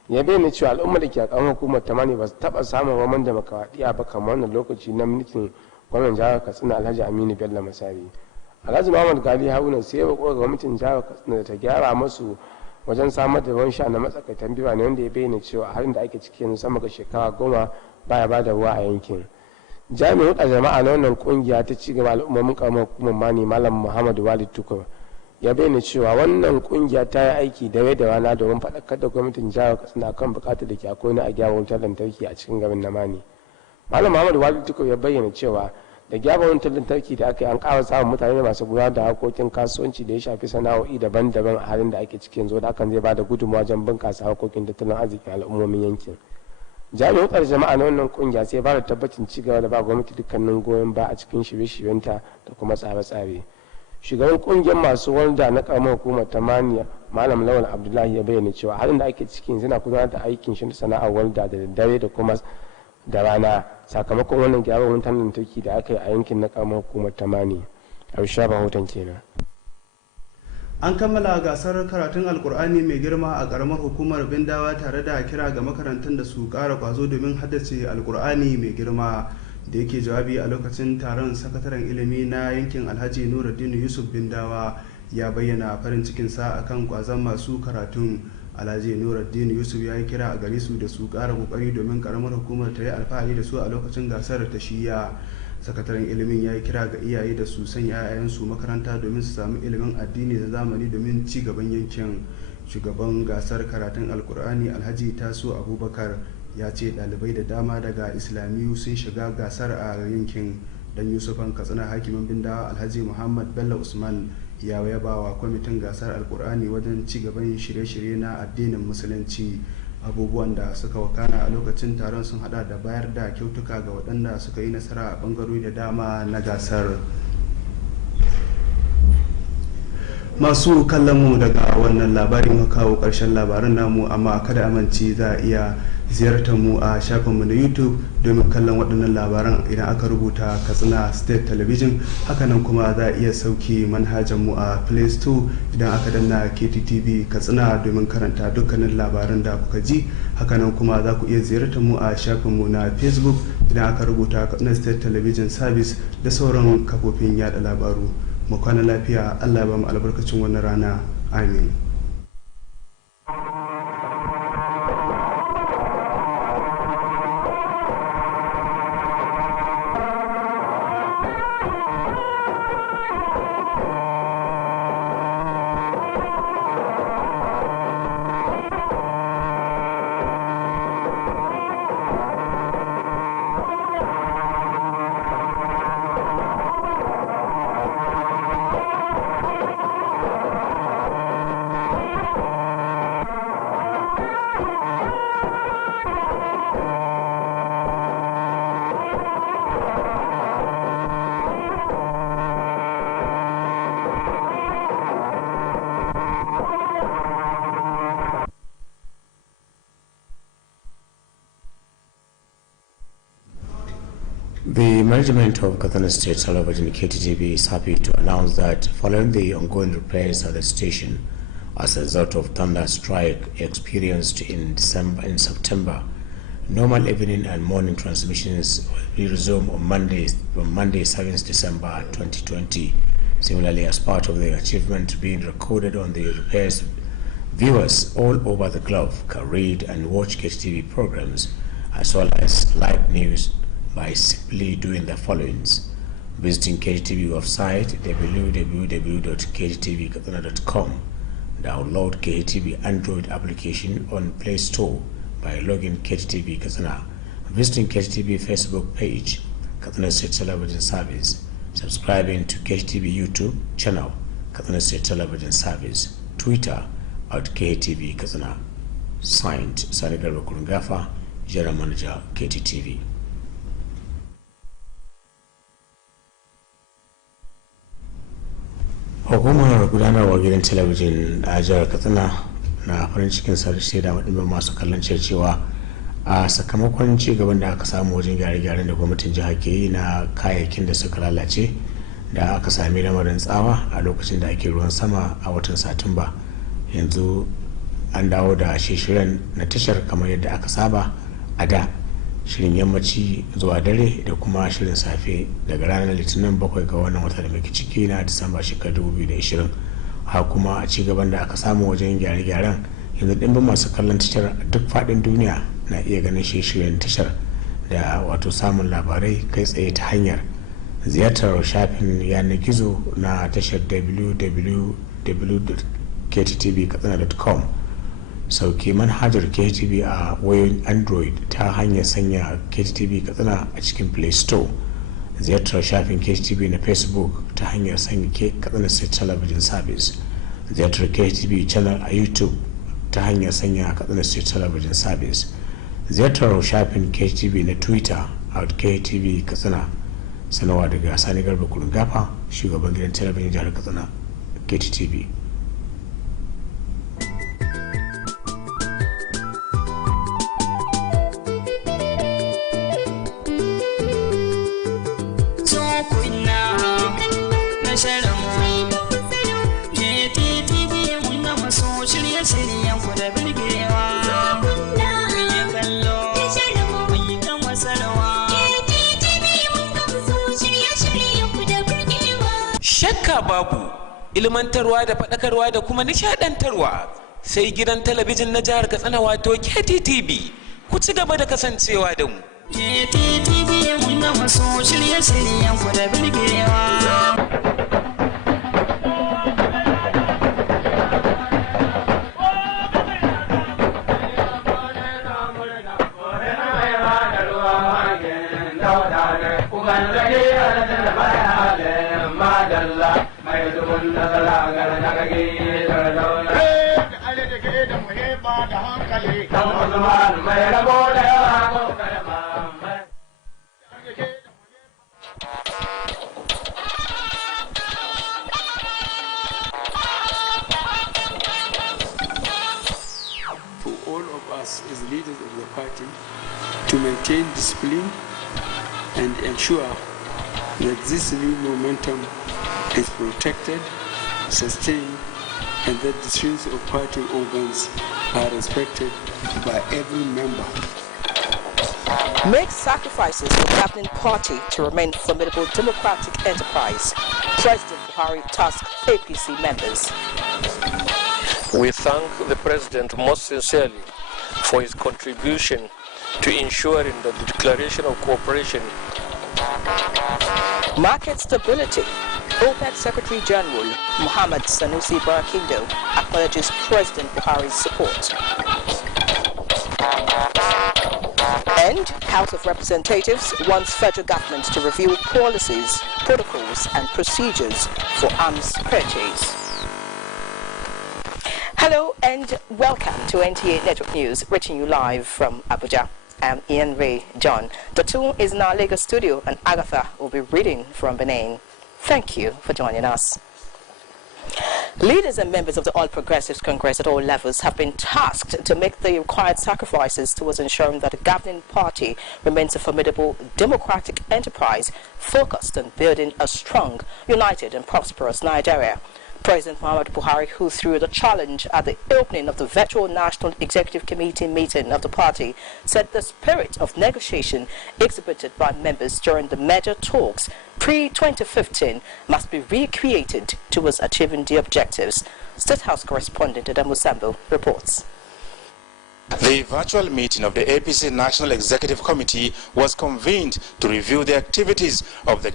Ya bayyana cewa al'ummar da ke a karamar hukumar ta Mani ba su taɓa samun roman demokaradiyya ba kamar wannan lokaci na mulkin gwamnan jihar Katsina Alhaji Aminu Bello Masari. Alhaji Muhammad Gali Haruna sai ya roƙo ga gwamnatin jihar Katsina da ta gyara masu wajen samar da ruwan sha na matsakaitan birane, wanda ya bayyana cewa a halin da ake ciki yanzu sama ga shekara 10 baya ba da ruwa a yankin. Jami'in huɗa jama'a na wannan kungiya ta ci gaba al'ummomin karamar hukumar Mani Malam Muhammad Walid Tukur ya bayyana cewa wannan kungiya ta yi aiki dare da rana domin faɗakar da gwamnatin jihar Katsina kan buƙatar da ke akwai na a gyara wutar lantarki a cikin garin na Mani. Malam Muhammad Walid Tukur ya bayyana cewa da gyara wutar lantarki da aka yi an ƙara samun mutane masu gudanar da harkokin kasuwanci da ya shafi sana'o'i daban-daban a halin da ake cikin yanzu, da hakan zai ba da gudunmawa wajen bunƙasa harkokin tattalin arzikin al'ummomin yankin. Jami'in hutsar jama'a na wannan kungiya sai ba da tabbacin ci gaba da ba gwamnati dukkanin goyon ba a cikin shirye-shiryenta da kuma tsare-tsare. Shugaban kungiyar masu walda na karamar hukumar ta Maniya Malam Lawal Abdullahi ya bayyana cewa halin da ake cikin yana gudanar da aikin shi sana'ar walda da daddare da kuma da rana sakamakon wannan gyaran wutar lantarki da aka yi a yankin na karamar hukumar tamani. A rahoton kenan. An kammala gasar karatun alkur'ani mai girma a karamar hukumar Bindawa tare da kira ga makarantun da su ƙara kwazo domin haddace alkur'ani mai girma. Da yake jawabi a lokacin taron, sakataren ilimi na yankin Alhaji Nuruddin Yusuf Bindawa ya bayyana farin cikinsa akan kwazon masu karatun. Alhaji Nuruddin Yusuf ya yi kira a gare su da su ƙara kokari domin karamar hukumar ta yi alfahari da su a lokacin gasar ta shiya. Sakataren ilimin ya yi kira ga iyaye da su sanya 'ya'yansu makaranta domin su samu ilimin addini da zamani domin ci gaban yankin. Shugaban gasar karatun alkur'ani Alhaji Taso Abubakar ya ce ɗalibai da dama daga islamiyu sun shiga gasar a yankin. Dan Yusufan Katsina hakimin Bindawa Alhaji Muhammad Bello Usman ya yaba wa kwamitin gasar alkur'ani wajen ci gaban shirye-shirye na addinin musulunci. Abubuwan da suka wakana a lokacin taron sun hada da bayar da kyautuka ga waɗanda suka yi nasara a bangarori da dama na gasar. Masu kallon mu daga wannan labarin kawo ƙarshen labaran namu, amma kada amince za a iya ziyartar mu a shafinmu na YouTube domin kallon waɗannan labaran idan aka rubuta Katsina State Television. Hakanan kuma za a iya sauke manhajar mu a Play Store idan aka danna KTTV Katsina domin karanta dukkanin labaran da kuka ji. Hakanan kuma za ku iya ziyartar mu a shafinmu na Facebook idan aka rubuta Katsina State Television Service da sauran kafofin yada labaru. mu kwana lafiya. Allah ya ba mu albarkacin wannan rana, amin. The management of Katsina State Television KTTV is happy to announce that following the ongoing repairs at the station as a result of thunder strike experienced in September, normal evening and morning transmissions will resume on Monday 7th December 2020. Similarly, as part of the achievement being recorded on the repairs, viewers all over the globe can read and watch KTTV programs as well as live news by simply doing the followings: visiting KTTV website www.kttv.com, download KTTV Android application on Play Store by logging KTTV Katsina, visiting KTTV Facebook page Katsina State Television Service, subscribing to KTTV YouTube channel Katsina State Television Service, Twitter @KTTV Katsina. Signed, Sanigar Kurungafa, General Manager KTTV. Hukumar gudanarwa gidan talabijin a jihar Katsina na farin cikin sarshe da waɗanda masu kallon cewa a sakamakon ci gaban da aka samu wajen gyare-gyaren da gwamnatin jihar ke yi na kayayyakin da suka lalace da aka sami lamarin tsawa a lokacin da ake ruwan sama a watan Satumba. Yanzu an dawo da shirin na tashar kamar yadda aka saba a da, shirin yammaci zuwa dare da kuma shirin safe daga ranar Litinin 7 ga wannan wata da muke ciki na Disamba shekarar 2020. har kuma a ci gaban da aka samu wajen gyare-gyaren, yanzu ɗimbin masu kallon tashar a duk faɗin duniya na iya ganin shirye-shiryen tashar da wato samun labarai kai tsaye ta hanyar ziyartar shafin yanar gizo na tashar www.kttv.com, sauke manhajar KTTV a wayoyin Android ta hanyar sanya KTTV Katsina a cikin Play Store, ziyartar shafin KTTV na Facebook ta hanyar sanya Katsina State Television Service, ziyartar KTTV channel a YouTube ta hanyar sanya Katsina State Television Service, ziyartar shafin KTTV na Twitter @KTTV Katsina. Sanarwa daga Sani Garba Kurungafa, shugaban gidan talabijin jihar Katsina KTTV. Shakka babu, ilmantarwa da faɗakarwa da kuma nishaɗantarwa sai gidan talabijin na jihar Katsina wato KTTV. Ku ci gaba da kasancewa da mu. KTTV mun ga maso shirye-shiryen ku da birgewa. For all of us as leaders of the party to maintain discipline and ensure that this new momentum is protected, sustained, and that the strengths of party organs are respected by every member. Make sacrifices for the governing party to remain formidable democratic enterprise. President Buhari tasked APC members. We thank the President most sincerely for his contribution to ensuring that the declaration of cooperation. Market stability. OPEC Secretary General Mohammed Sanusi Barakindo acknowledges President Buhari's support. And House of Representatives wants federal government to review policies, protocols and procedures for arms purchase. Hello and welcome to NTA Network News, reaching you live from Abuja. I'm Ian Ray John. The two is in our Lagos studio and Agatha will be reading from Benin. Thank you for joining us. Leaders and members of the All Progressives Congress at all levels have been tasked to make the required sacrifices towards ensuring that the governing party remains a formidable democratic enterprise focused on building a strong, united and prosperous Nigeria. President Muhammadu Buhari, who threw the challenge at the opening of the virtual National Executive Committee meeting of the party, said the spirit of negotiation exhibited by members during the major talks pre-2015 must be recreated towards achieving the objectives. State House correspondent Adamu Sambo reports. The virtual meeting of the APC National Executive Committee was convened to review the activities of the